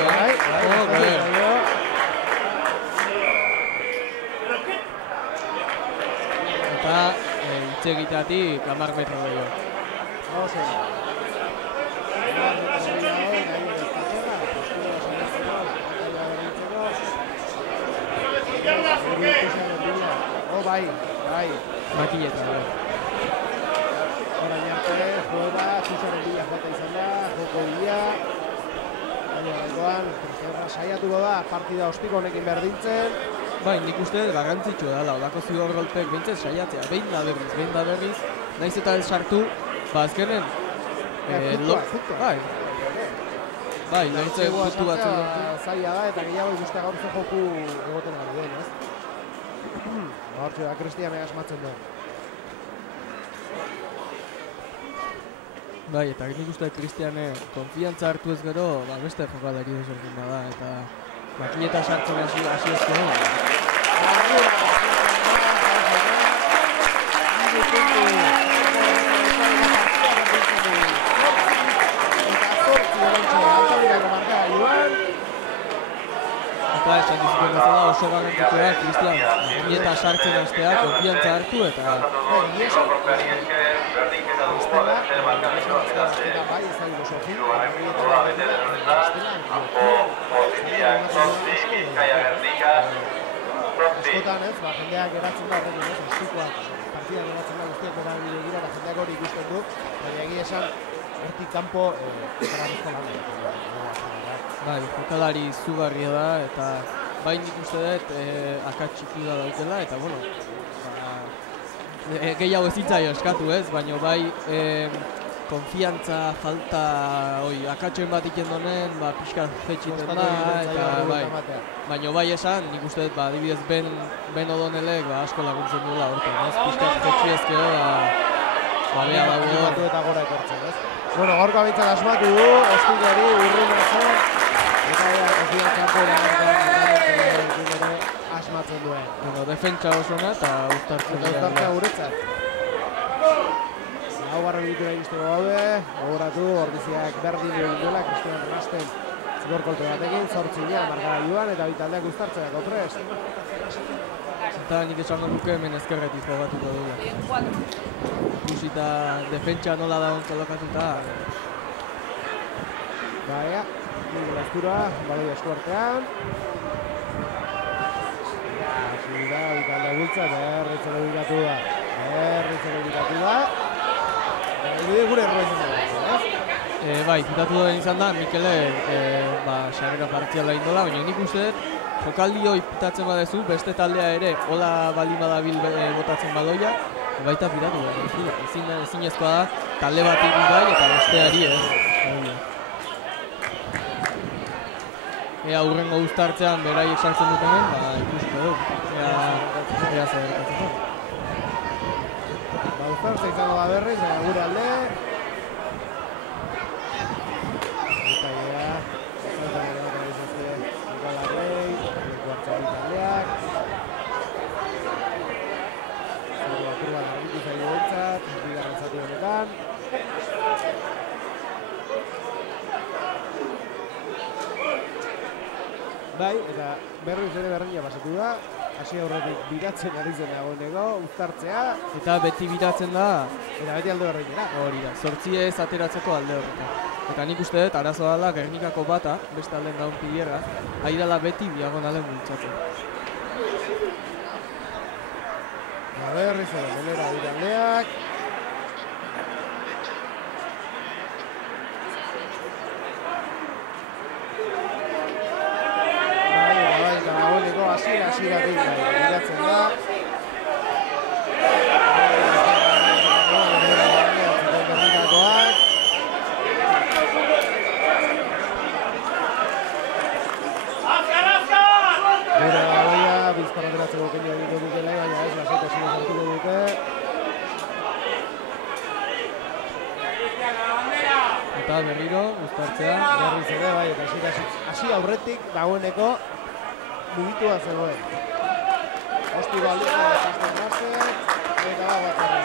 eta hitz egiteatik 10 metro gehiago. Oso. Bai. Makileta, bai. Orain arte, joera, Susaren bila jota izan da, joko bila. Baina Cristiano saiatuko da, partida ostiko honekin berdintzen. Bai, nik uste garrantzitsua dela, olako zigor golpek bintzez saiatzea, behin da berriz, nahiz eta ez sartu, azkenen, bai, nahiz eta puntu batzuk. Zaila da, eta gehiago ikuste gaurko joku egoten gara den, ez? Gaurtxo da, Cristiano asmatzen du. Bai, eta nik uste Cristiane konfiantza hartu ez gero, beste jokalari desorkin bada, eta makileta sartzen hasi ezkero. Eta esan dizuten bezala oso garrantzitsua Cristian makileta sartzen hastea, konfiantza hartu eta... Askotan ez, jendeak geratzen da horrekin ez, ostikoak partida geratzen da guztiak berabide gira eta jendeak hori ikusten du, baina egia esan hortik kanpo ekarabizko lan. Bai, jokalari izugarria da eta bai nik uste dut akats txiki da dautela eta bueno, gehiago ez hitzaio eskatu ez, baina bai konfiantza falta akatxoen bat ikendonen, pixka fetxiten da, eta bai, baina bai esan, nik uste dut, adibidez Ben O'Donnellek asko laguntzen duela horten, ez, pixka fetxiezkeo, bea dago hor. Eta gora etortzen, ez? Bueno, gaurko abintzat asmatu du, ostikari, urruna zen, eta konfiantzako asmatzen duen. Defentsa osona eta uztartzen dira. Eta uztartzea guretzat. Hau barra bitu nahi izteko gaude, gogoratu, ordiziak berdin duela, Cristian Rasten zigorkolpe batekin, 8 markara joan, eta bitaldeak uztartzeako prest. Eta nik esango nuke hemen ezkerretik jogatuko duela. Ikusita defentsa nola da kolokatuta. Baina, nire lastura, baloi eskuartean. Hasi da, bitalde bultza, berritzero biratu da. Gure erroa izan da, ez? Bai, kitatu duen izan da, Mikele sarrera partziala indola, baina nik uste dut, jokaldi hoi pitatzen badezu, beste taldea ere, hola baldin badabil botatzen badoia, baita pitatu duen. Ezinezkoa da, talde bat bai eta besteari ez. Ea hurrengo uztartzean beraiek sartzen dutenen, ikusko dut. Ea zer gertatzen. Uztartze izango da berriz, gure alde. Eta gira, zautan ere bat egizazte Nikolarei, kuartzari taldeak. Zago akurba garritu zailu bentsat, bigarren zati honetan. Bai, eta berriz ere berdina pasatu da. Hasi aurretik biratzen ari zen dagoeneko, uztartzea. Eta beti biratzen da. Eta beti alde berdinera. Hori da, 8 ez ateratzeko alde horretan. Eta nik uste dut, arazoa dela Gernikako bata, beste alden daun pilierra, ari dela beti diagonalen bultzatzen. Berriz ere, melera dira aldeak. Hasieratik biratzen da. Berdintakoak. Gure baloia, bizparra beratzeko kenio egiten dutela, baina ez lasaitasun hartuko dute. Eta berriro, uztartzea. Berriz ere, bai, eta hasi aurretik dagoeneko mugitua zegoen. Ostiko aldeko Cristian Rasten, eta batzaren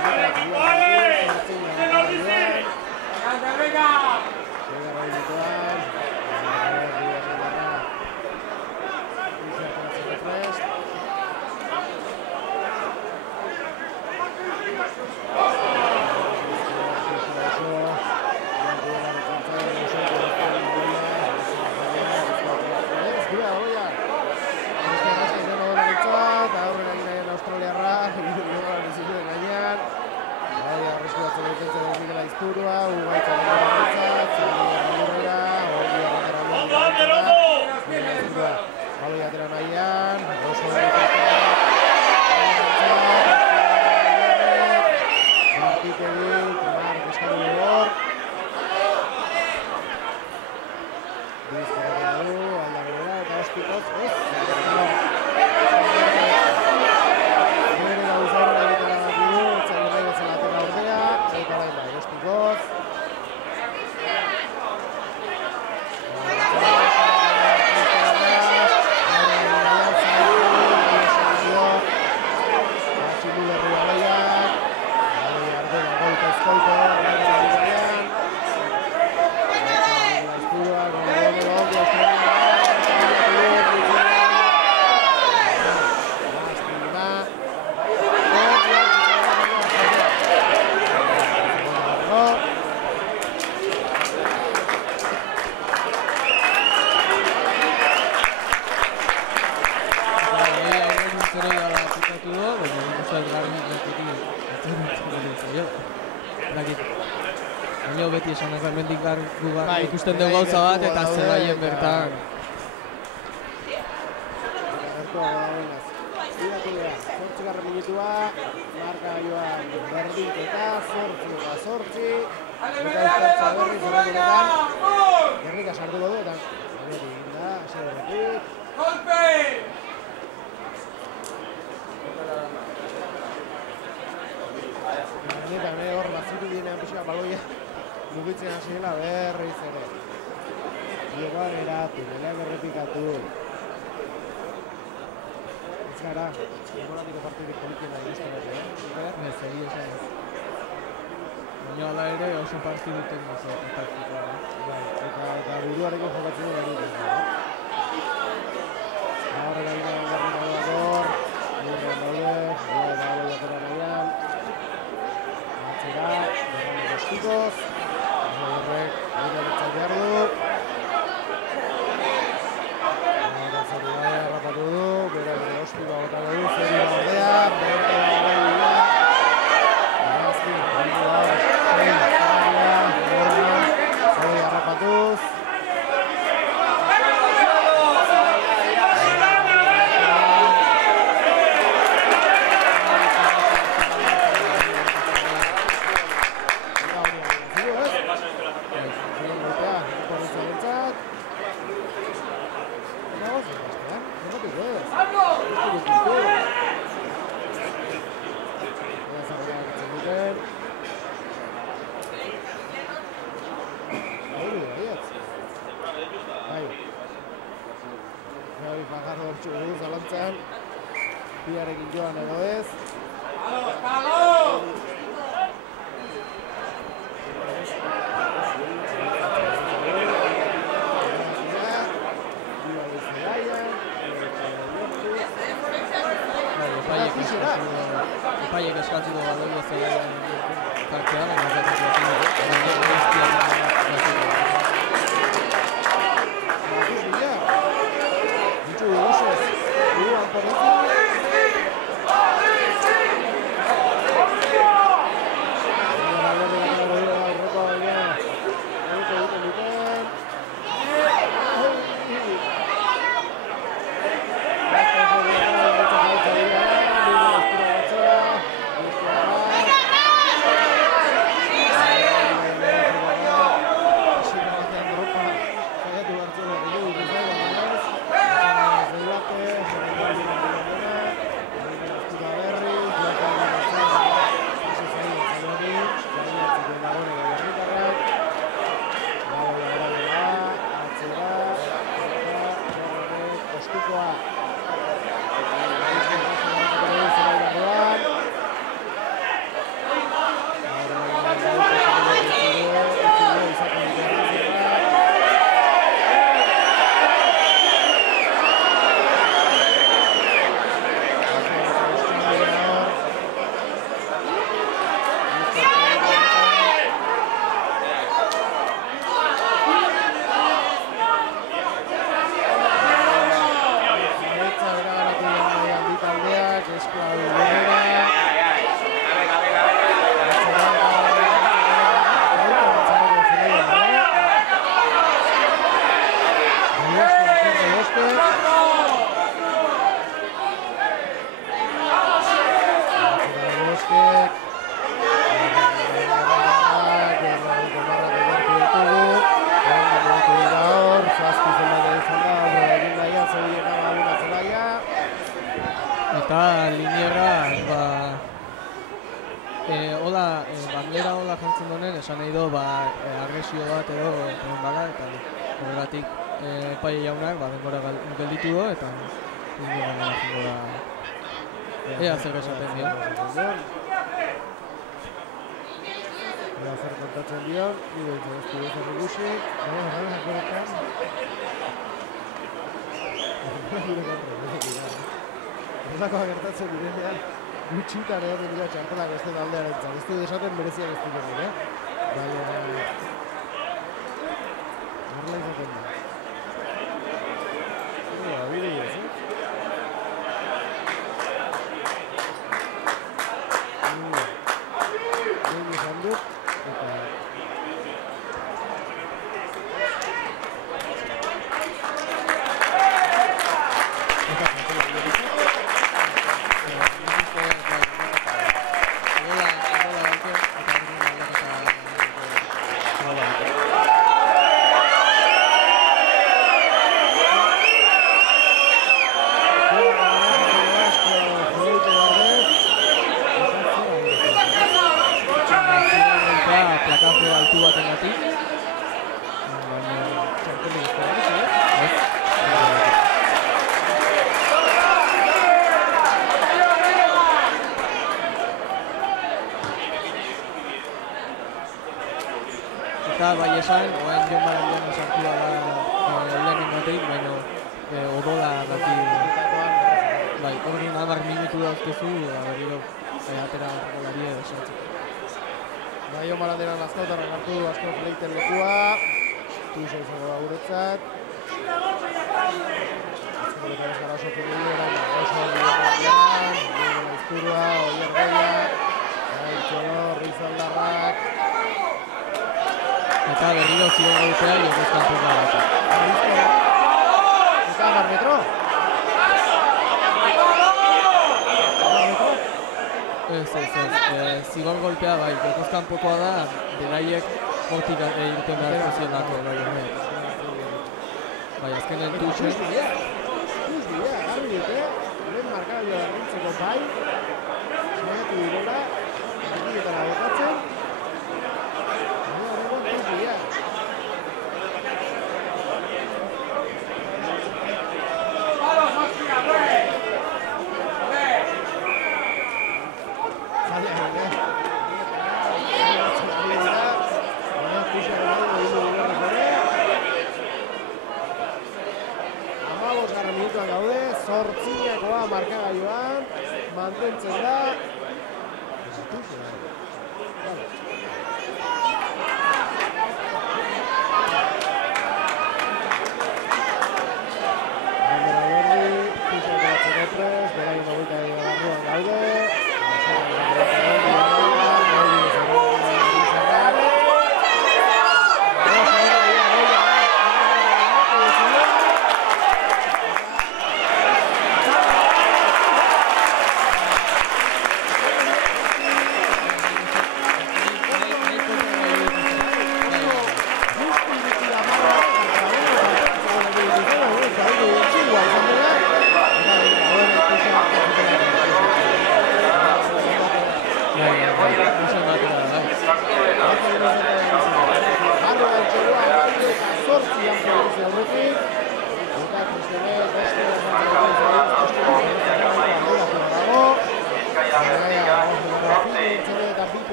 australiarra, inogalan izituen gainean. Arrisku batzen dutentzen dut Mikel Aizpurua, Ugaitza Mikel Aurrera, Olgi Arrandera Mikel Aizpurua. Baloi atera nahian, oso Martitegi, Mark eskatu hor. Bizkarra du, aldagera eta ospikoz, ez? Bere gauzaren egitara bat du, etzaile nahi bezala atera ordea, eta orain bai, ospikoz. Beti esan ez mendik ikusten dugu gauza bat eta zelaien bertan. Iratu dira, 8. minutua, marka joan berdinketa, 8-8. Eta iztertza berriz horregunetan. Gernika sartuko du eta berri da, esaderetik. Eta hor bazitu dienean pixka baloia mugitzen hasiela berriz ere. Diegoan eratu, dela berrepikatu. Ez gara, egoratiko partidik politiena iruzten dut, ez, egia esan ez. Baina ala ere oso partiduten duzu, taktikoa. Eta buruarekin jokatzen dut dut. Horrek egin egon berrika dator, burren daude, baloia atera nahian. Atzera, berrando ostikoz. Horrek, egin egitzen behar du. Rapatu du, bera ostikoa botako du, zeri da ordea, berreka da ordea. Arazki, horikoa, zeri harrapatuz. Zalantzan, biarekin joan edo ez. Epaiek eskatzeko baloia zelaian jartzea, baina Eta linierak, bandera hola jantzen donen, esan nahi do, agresio bat edo egon bala, eta horregatik epaile jaunak denbora gelditu do, eta linierak gana jingo da ea zer esaten dio. Ea zer kontatzen dio, nire ez zer ikusi, Ezakoa gertatzen direnean, gutxitan egoten dira txartelak beste taldearen entzat. Ez du desaten mereziak ez dut egin, baina... Horrela izaten da. Bide ez, Egin izan dut, eta... Eta bai esan, oain Jon Barandiano sartu da lehenin bateik, baina odola gati... Bai, horren 10 minutu dauzkezu, berriro atera golari edo sartzeko. Bai, Jon Barandiano azkautarrak hartu asko fleiten lekua. Tuixa izango da guretzat. Azkautarrak ez gara oso pendiera, oso Barandian, Diego Izturua, Oier Goia, Aitxolo, Rizaldarrak. Eta berriro zion gaupea jokuz kanpoka bat. Eta 10 metro? Ez, zigor golpea bai, jokuz kanpokoa da, beraiek hortik irten beharko zielako. Bai, azkenen tuxe. Tuzbidea, garbi dute, lehen markagailua errintzeko bai, sinatu direla, erdietara botatzen, Zortzinekoa markagailuan, mantentzen da.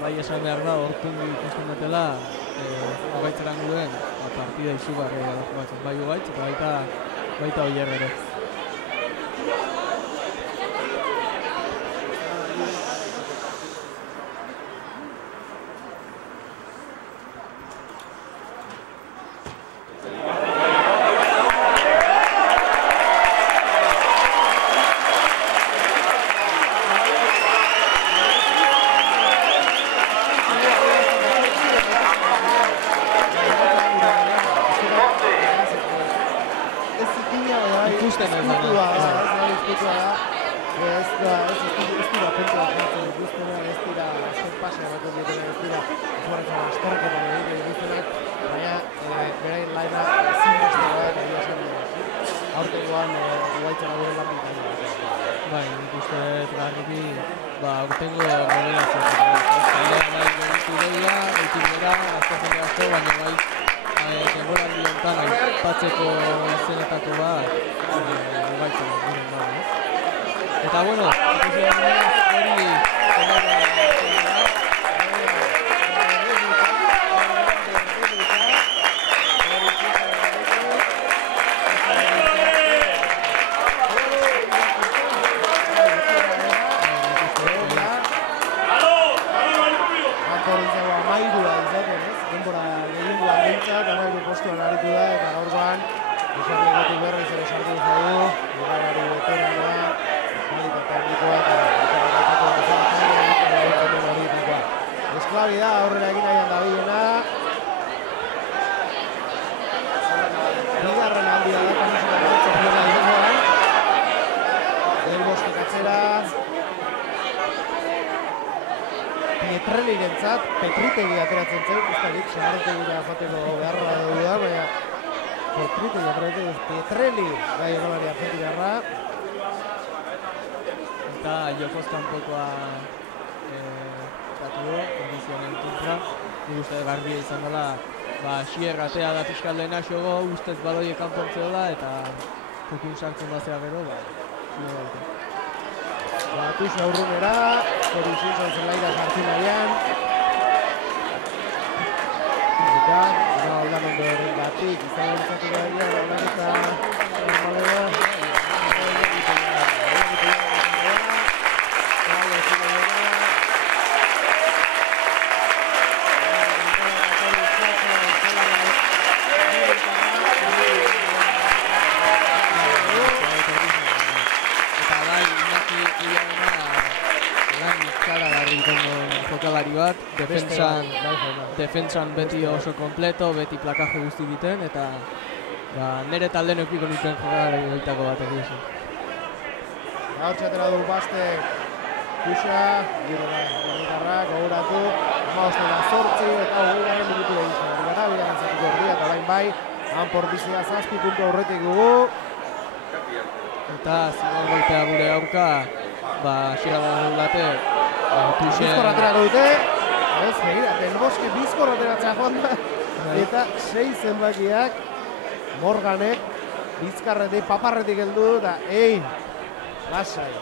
Bai esan behar da, hortun ikusten dutela, Ugaitzeran guen, partida izugarri da jokatzen. Bai Ugaitz eta baita Oier ere. ikusten ez ezkutua dana. da, ezkutua da. Ez dira kontua jartzen dituztenak, ez dira azken pasea ematen dituenak, ez dira zuarretzen astorketan egiten dituztenak, baina berain laina ezinbestekoa da, egia esan aurtengoan guaitzera gure lan bikaina. Bai, nik uste garbi, aurtengo moderazioa. Taldea nahi gehitu deia, gaitik bera, asko, baina bai, denboraldi honetan aipatzeko izenetako bat, guaitzera gure lan, ez? Eta bueno, ikusi hori esklabia aurrera egin nahian dabilena. Bigarren handia da kamiseta batzuk dira egoan. Del Bosque katzera. Pietrelirentzat, Petritegi ateratzen zen, ustakit, Sagarretegira jateko beharra dugu da, baina Petritegi ateratzen zen, Pietreli gai egolari argentinarra. Eta jokoz kanpokoa kondizionen kontra, nik uste garbia izan dela, xier atea da fiskaldeena xogo, ustez baloie kanpontzeo da, eta jokun sartzen bazea gero, Tuxa urrunera, Kori Simpson zelaira sartzen nahian. Eta, aldan ondo horren batik, izan erantzatu da egia, aldan eta normalera. jokalari bat, defentsan beti oso kompleto, beti plakaje guzti egiten, eta nire talde neukiko nuten jokalari egitako bat egia esan. Gaur txatera du Baste, Tuxa, Girona, gogoratu, 15:08 eta 20 minutu egin zen. Gara, bilaran zatuko herria eta bain bai, Anportizia 7 puntu aurretik dugu. Eta zigor golpea gure aurka, xera dugu bate, Bizkor aterako dute, ez, begira, Del Bosque bizkor ateratzea joan da, eta 6 zenbakiak Morganek bizkarretik, paparretik heldu, eta lasai,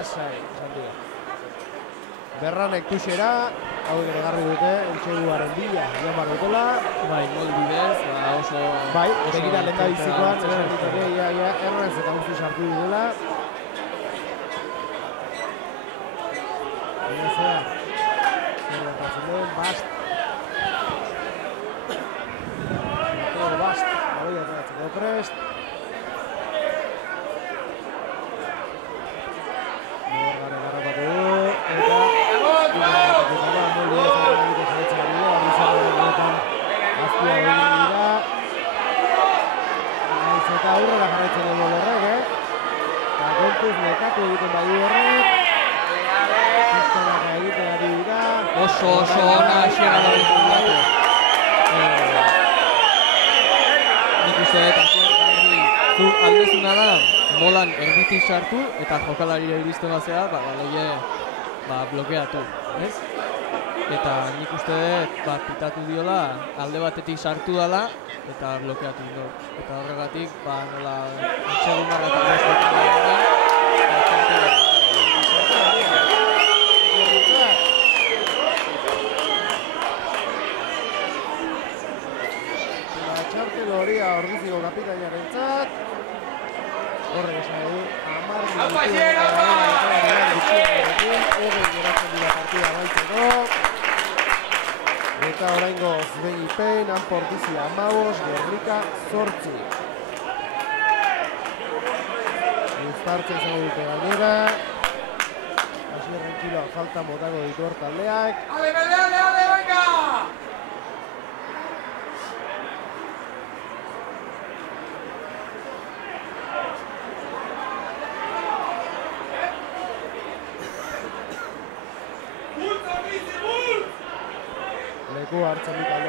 esan dira. Berranek Tuxera, hau ere garri dute, entxeguaren bila, joan bar dutela. Bai, gol bidez, oso... Bai, begira lehen da bizikoan, esan diteke, errez eta guzti sartu dutela. Zea, zerretatzen duen, Bast. Bast, baloia ateratzeko prest. Morganek harrapatu du, eta eta aurrera jarraitzen dugu horrek, eta kontuz nekatu egiten badu horrek. Pistonaka egiten ari dira. Oso ona asiera da dut. Nik uste dut asier garri zu aldezuna da, molan erditik sartu eta jokalarira iristen bazea, baloie blokeatu, ez? Eta nik uste dut pitatu diola, alde batetik sartu dela eta blokeatu du. Eta horregatik, nola entxegumarra eta gozbatu da. Horia Ordiziko kapitainarentzat. Horrek esan edu, 10 minutu geratzen dira partida baitzeko. Eta oraingo Zbegipen, Anportizia 15, Gernika 8. Uztartza izango dute gainera. Asierren kiloa falta motako ditu hor taldeak. Ale, venga!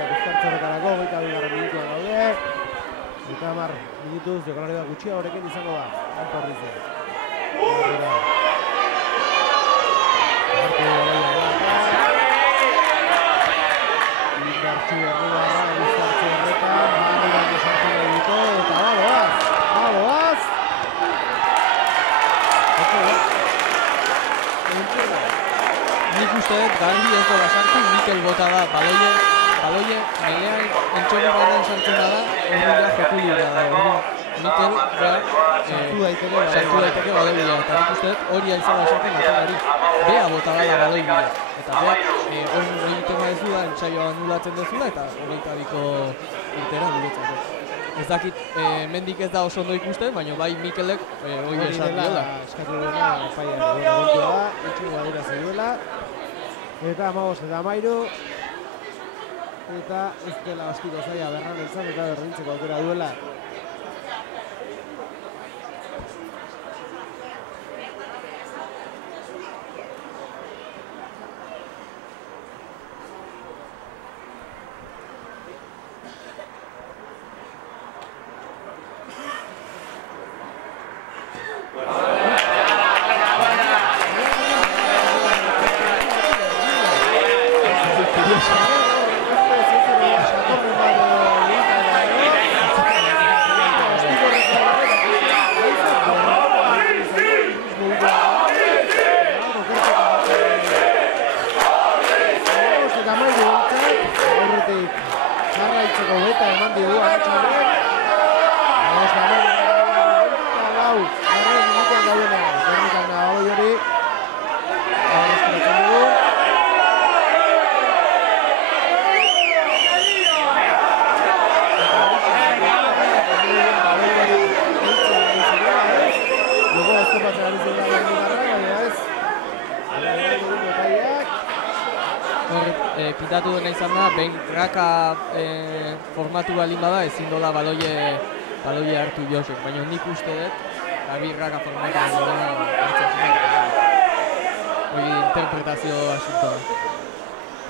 Uztartzeretarako 22. minutuan gaude. Eta 10 minutuz jokalari bat gutxia horrekin izango da. Antorrize. Indartxu errugarra, Uztartze horreta, Marribaino sartu nahi dute, eta bagoaz! Nik uste dut garbi ez dola sartu, Mikel bota da baloie melean entxoren batean sartzen bada, horrela joku librea da, Mikel sartu daiteke baloia, eta nik uste dut hori aizala esaten atenari, bea bota da baloia, eta beak hori egiten badezula, entsaioa anulatzen dezula, eta horreita biko irtera niretzako. Ez dakit, mendik ez da oso ondo ikusten, baina bai Mikelek hori esan diola. Eskatu dena, paia egontua da, itxu badera zeduela. Eta 15 eta 13. Eta ez dela askiko zaila berran entzan eta berdintzeko aukera duela. Kitatu dena izan da, behin raka formatu balin bada, ezin dola baloie hartu Josek, baina nik uste dut, gabi raka formatu dena hartzen zuen. Hori interpretazio asunto da.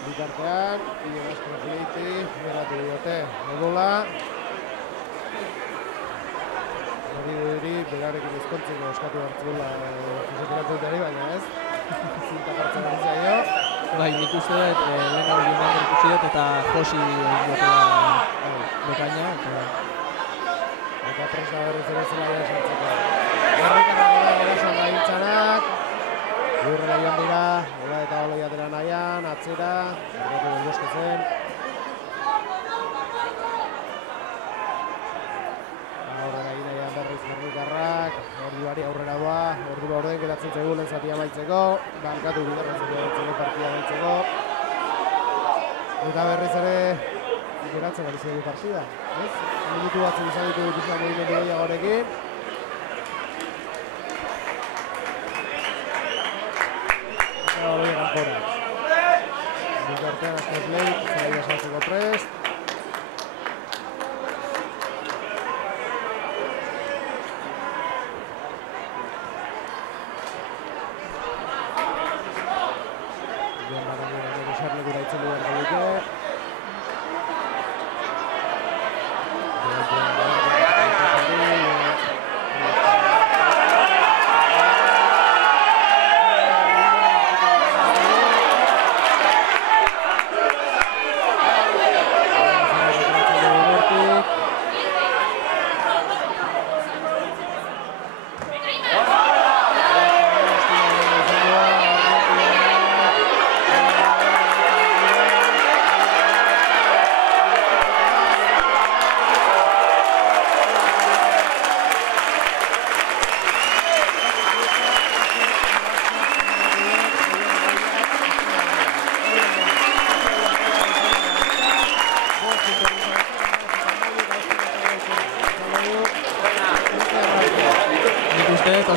Bitartean, Ile Castro Fileiti, beratu diote, edola. Hori berarekin ezkontzeko eskatu hartzuela fisioterapeuta dutari, baina ez. Zinta hartzen ari zaio. Bai, nik uste dut, lehen hori eman ikusi dut eta Josi egotela bekaina. Eta presa berriz ere zela sartzeko. Herrikarrak dira erasoan gabiltzanak. Lurrera joan dira, Ola eta Oloia atera nahian, atzera, erratu denboskezen. Aurrera egin nahian berriz herrikarrak, orduari aurrera doa, ordua orden geratzen zaigu lehen zatia amaitzeko, barkatu bigarren zatia amaitzeko partida amaitzeko. Eta berriz ere geratzen ari zaigu partida, ez? Minutu batzuk izan ditu dituzua movimendu gehiagorekin. Oloia kanpora. Bigartean Azkaz Leit, zaila saltzeko prest. Joan Baranguera nire sarlekura itzen dugu erko dute.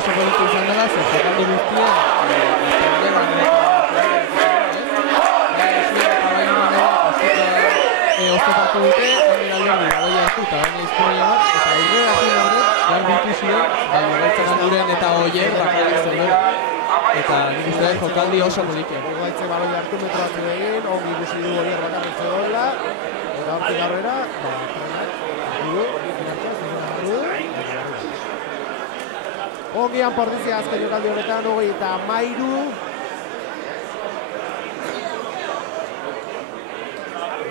oso politu izan dela, zer jokaldi guztia oztopatu dute, hori alderdi badoia ez dut, baina izkoia bat, eta aurrera zuen horrek, garbi ikusi baina gaitzak duren eta oien bakarrik zeuden. Eta nik uste jokaldi oso politia. Gaitze baloi hartu metro batzuk egin, ongi ikusi du horiek bakarrik zegoela, hortik aurrera, Ongian Portizia azken jokaldi honetan, 33.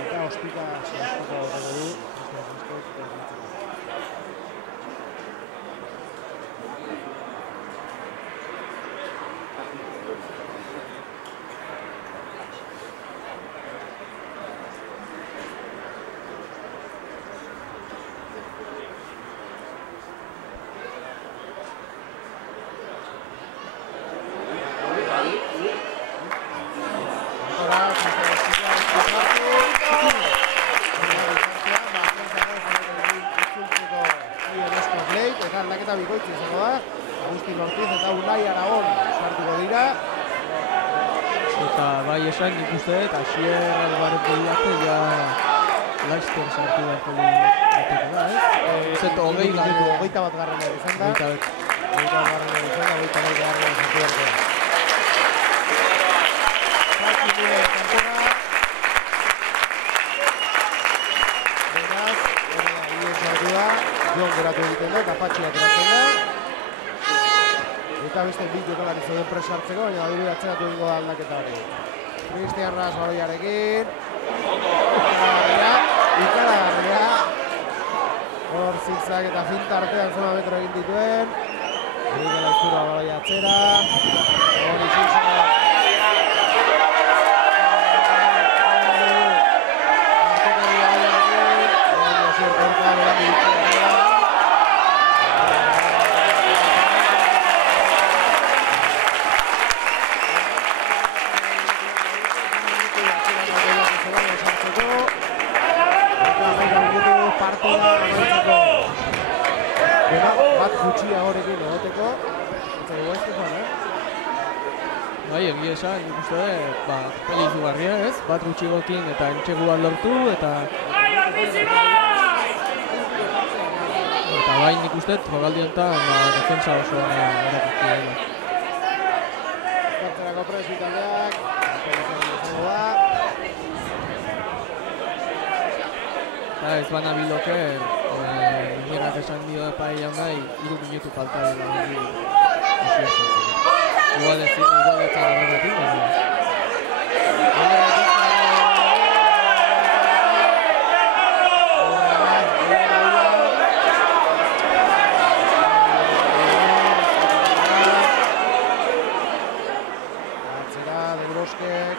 Eta ospika horrego du. Aldaketa bikoitz izango da, Agustin Ortiz eta Unai Aragon sartuko dira. Eta bai esan nik uste dut, Asier Alvarez Bediate ja laizten sartu beharko diteko da, ez? Zet, 20 minutu. 21 garrena izan da. 21 garrena izan da, 22 garrena sartu beharko da. Jon geratu egiten da, eta Patxi ateratzen da. Eta beste bi jokalari zeuden presa hartzeko, baina badiru atzeratu egingo da aldaketa hori. Cristian Ras baloiarekin. Ikaragarria. Hor zigzag eta finta artean 0 metro egin dituen. Egin laizkurra baloia atzera. Hori zigzag. Bat gutxia horrekin egoteko, eta dugu ez joan, Bai, egia esan, nik uste dut, peli izugarria, ez? Bat gutxigokin eta entxegu bat lortu, eta bai, nik uste dut, jokaldi honetan, defensa oso erakutsi dela. Estartzerako presu taldeak, izango da. Eta ez bana biloker, Nierak esan dio epai jaunai, 3 minutu falta dela hori igual ez horregatik, baina. Atzera, de Broskek.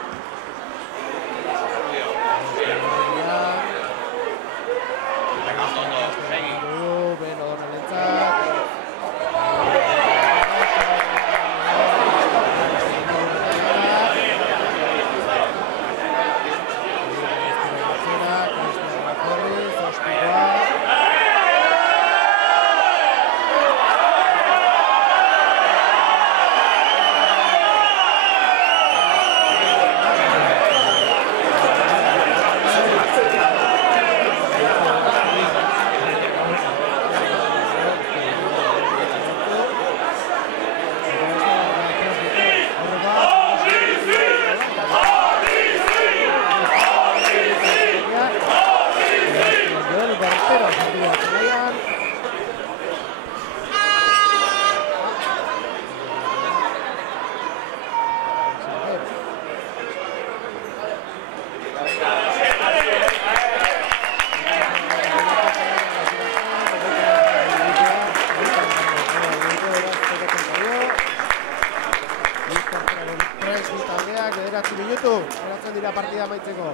Geratzen dira partida amaitzeko.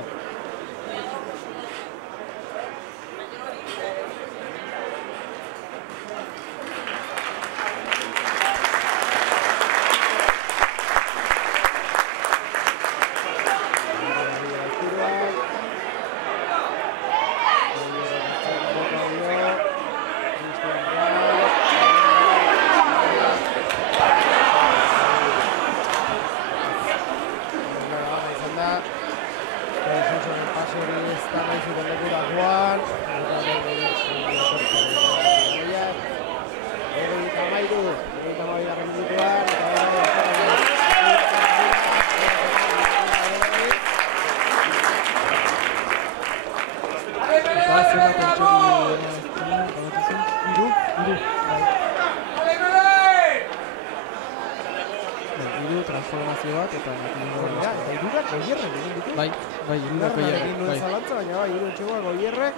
Eta zenbat entxeru Iru? Iru transformazio bat eta eta irurak goierrek egin ditu. Bai, irurak goierrek. Egin nuen zalantza, baina bai, iru entxegua goierrek.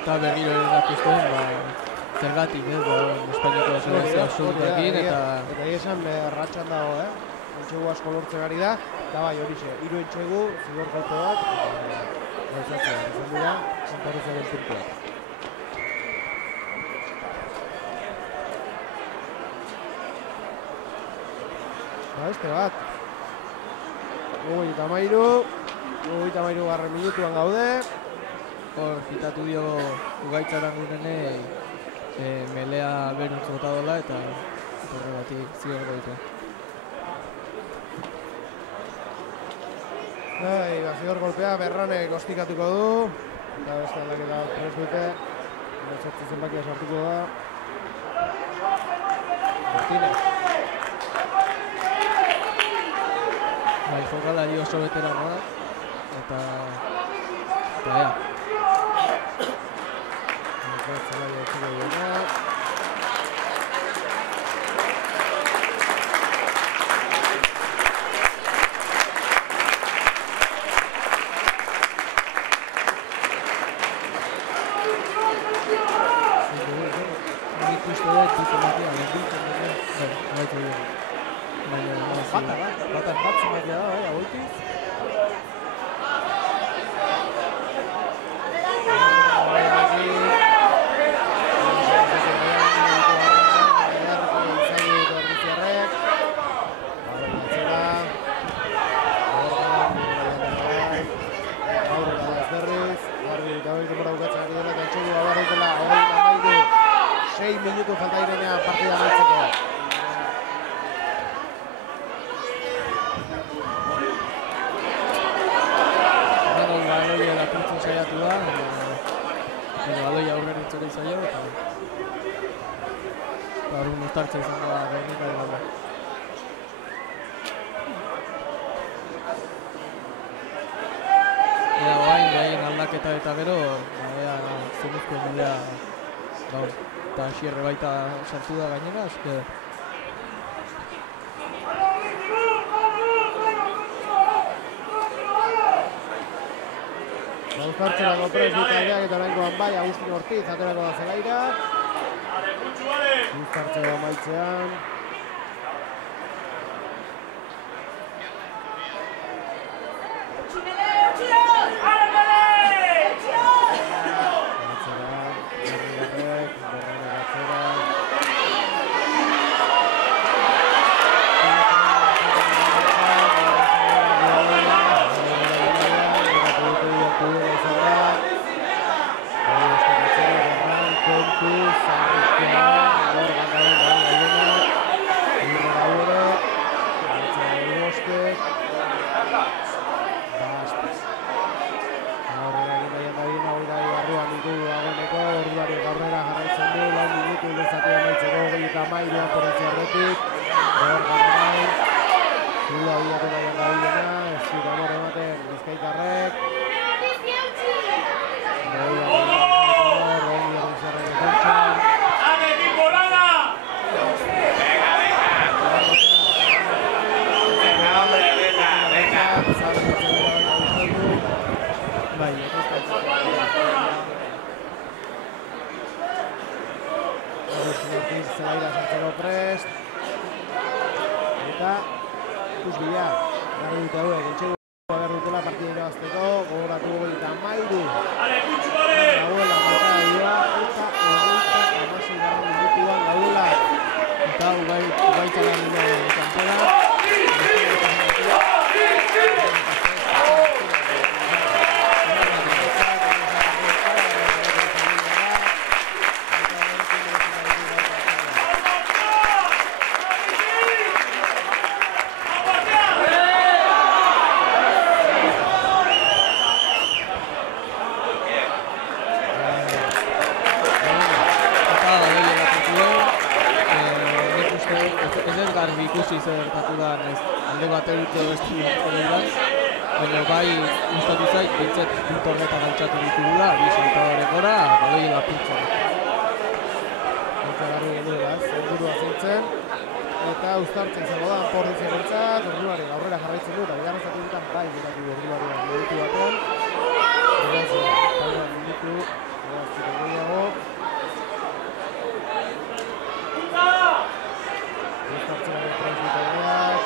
Eta berriro erakustuen, zergatik, Espainiako selekzio absolutakin eta... Eta esan ratxan dago, entxegu asko lortzen ari da. Eta bai, horixe, iru entxegu, zigor kolpe bat, gauzatzea, izan dira, zentarrizaren puntuak. Beste bat. 93 garren minutuan gaude. Hor, fitatu dio Ugaitzaran gurenei melea beruntz bota dola eta horregatik zigor goitu. Zigor golpea Berranek ostikatuko du. Eta beste aldaketa prest dute. Sortzi zenbakia sartuko da. Martínez. Bai, jokalari oso veteranoa eta ea. Zelaia etxiko duena. Batan bat zematia da, agultiz. Minutu falta irenean partida amaitzeko. Baloia lapurtzen saiatu da, baloia aurrera itzera izaio eta orduan uztartza izango da Gernika edo. Ea oain behaien aldaketa eta gero, ea zenuzko bidea gaur. Eta xierre baita sartu da gainera, eske... Uztartzerako prest taldeak eta oraingoan bai, Agustin Ortiz aterako da zelaira. Uztartzeko amaitzean. Zelaira sartzeko prest. Eta ikusbila, garri dute hauek, entxegu behar dutela partida irabazteko, gogoratu 33. Gaudela, markadioa, eta 26 garri minutuan gaudela. Eta Ugaitzaren kanpora. Ikusi zer gertatu da alde bat edo beste hori baina bai gustatu zait, bintzat puntu horretan altxatu ditugula, bi saltadorek gora, baloi lapurtzen. Garri genuela, zengurua zintzen, eta uztartzen izango da, porrizien entzat, orduari aurrera jarraitzen du, eta bigarren zati dutan bai gitatu orduari minutu batean. Beraz, taldean minutu, ziren gehiago. Uztartzen garen transmitaileak.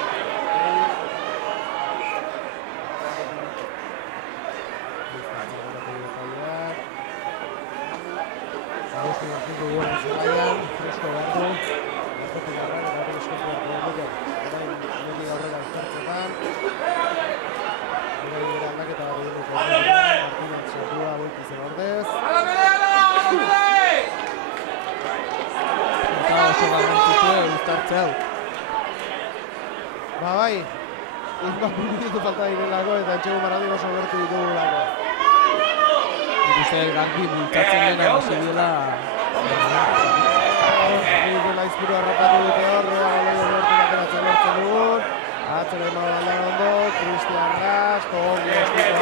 Agosto Martínez dugu zelaian, fresko gardu, gartotik garran, eta gero eskotu dute, orain mendi gaurrera uztartzetan. Orain gara aldaketa bat egin dut Martínez sortua goitizen ordez. Eta oso garrantzitsue uztartze hau. Ba bai, inbat minutu falta direlako eta Etxegu Maradin oso gertu ditugulako. Nik uste garbi bultatzen dena hasi dela. Dela izkuru harrapatu dute horre, baloi horretik ateratzen lortzen dugun. Atzera emago aldan ondo, Cristian Ras, Togondi eskiko.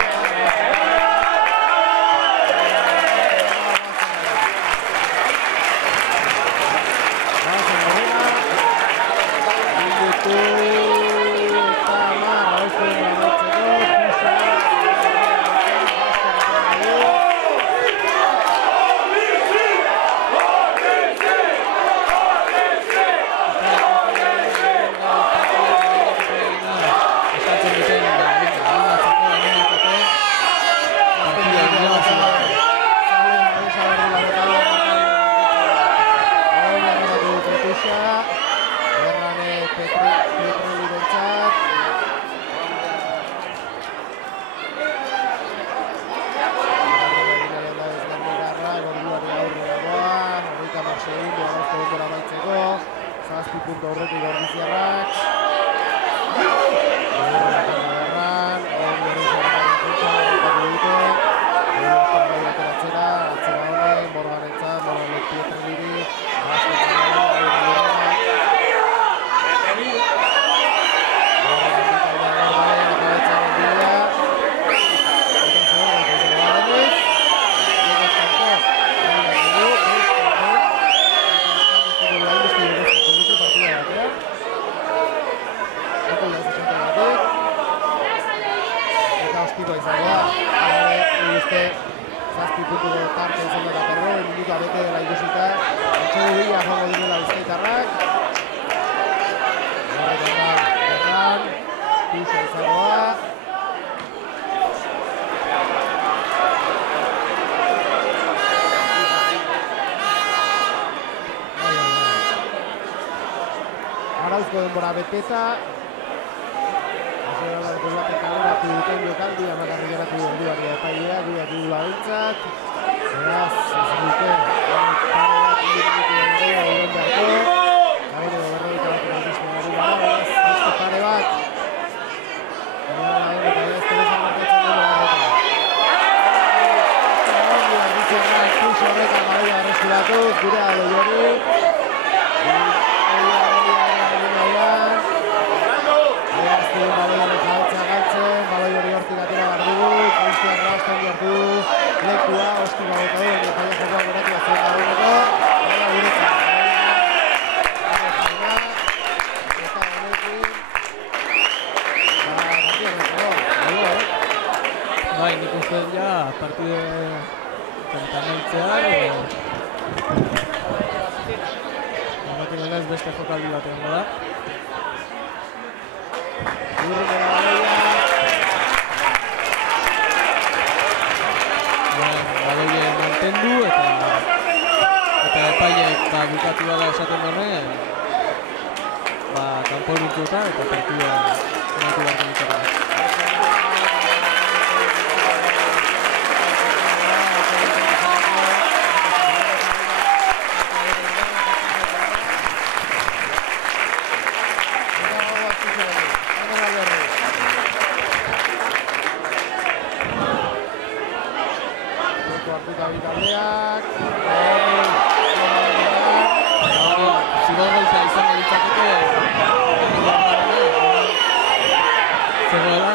Bazen horrela, minutu eta amar, haustu dira amaitzeko, punto horretik ordiziarrak. Berran, Morganetza, Morganet Pietreliri, zazpi puntuko tarte izan da berroi minutu abete dela ikusita. Etxegu bila joango direla bizkaitarrak. Horretan da, Berran, Tuxa izangoa. Arauzko denbora beteta. Batek kaleratu duten jokaldi, amakarri geratu orduari epailea, guiak dugula bintzat. Beraz, ez duten, pare bat indikitu dira horren beharko. Gabene gobernoita bat erazizten ari gara, beraz, beste pare bat. Eta ez telesan markatzen dugu horretan. Ondi arditzerrak, Tuxa horretan gaia arreskuratu, gure alo jori. Baloi hori hortik atera behar dugu, Cristian Raston jartu lekua, ostiba bota du, eta paia jokoa geratu azuen dagoeneko, eta guretzak. Eta honekin, partida horretako, Bai, nik uste ja, partide zentanaitzea, Horrekin ez beste jokaldi bat egon da. Urrunera baloia. Baloia mantendu eta epaileek bukatu dela esaten horren kanpo minutuetan eta partida amaitu beharko ditzakera. Zegoela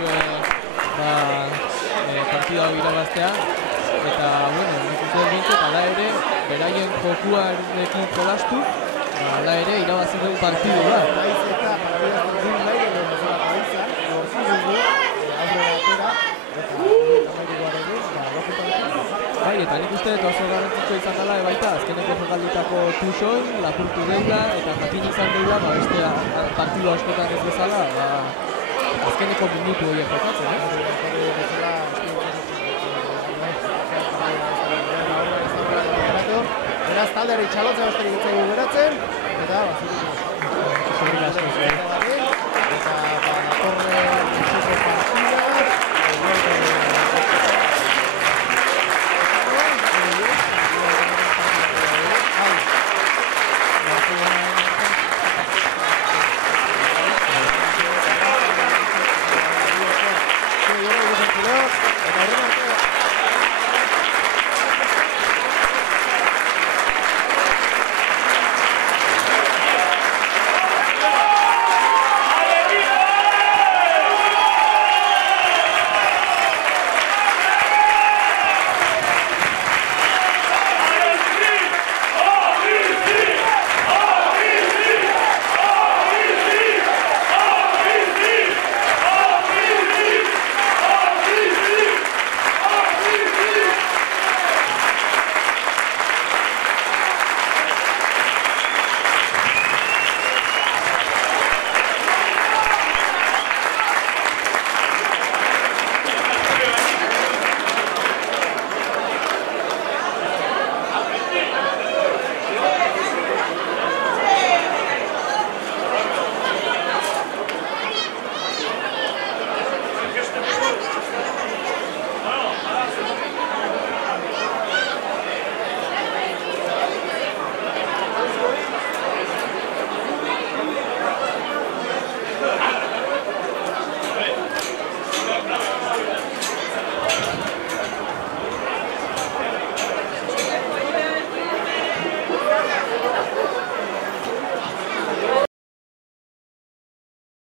duzue partida hau irabaztea. Eta, bueno, nik uste bintzat, ala ere, beraien jokuarekin jolastu, ala ere, irabazi duen partidu da. Naiz eta partida duen nahi, edo bezala paizan, lortu dugu, aurrera atera, eta amairiguarekin, Bai, eta nik uste dut oso garrantzitsua izan dela, baita, azkeneko jokaldutako tusoin, lapurtu deila, eta jakin izan deila, beste partidu askotan ez bezala, azkeneko minutu horiek jokatzen, Beraz, taldeari txalotzen besterik itzaigu geratzen, eta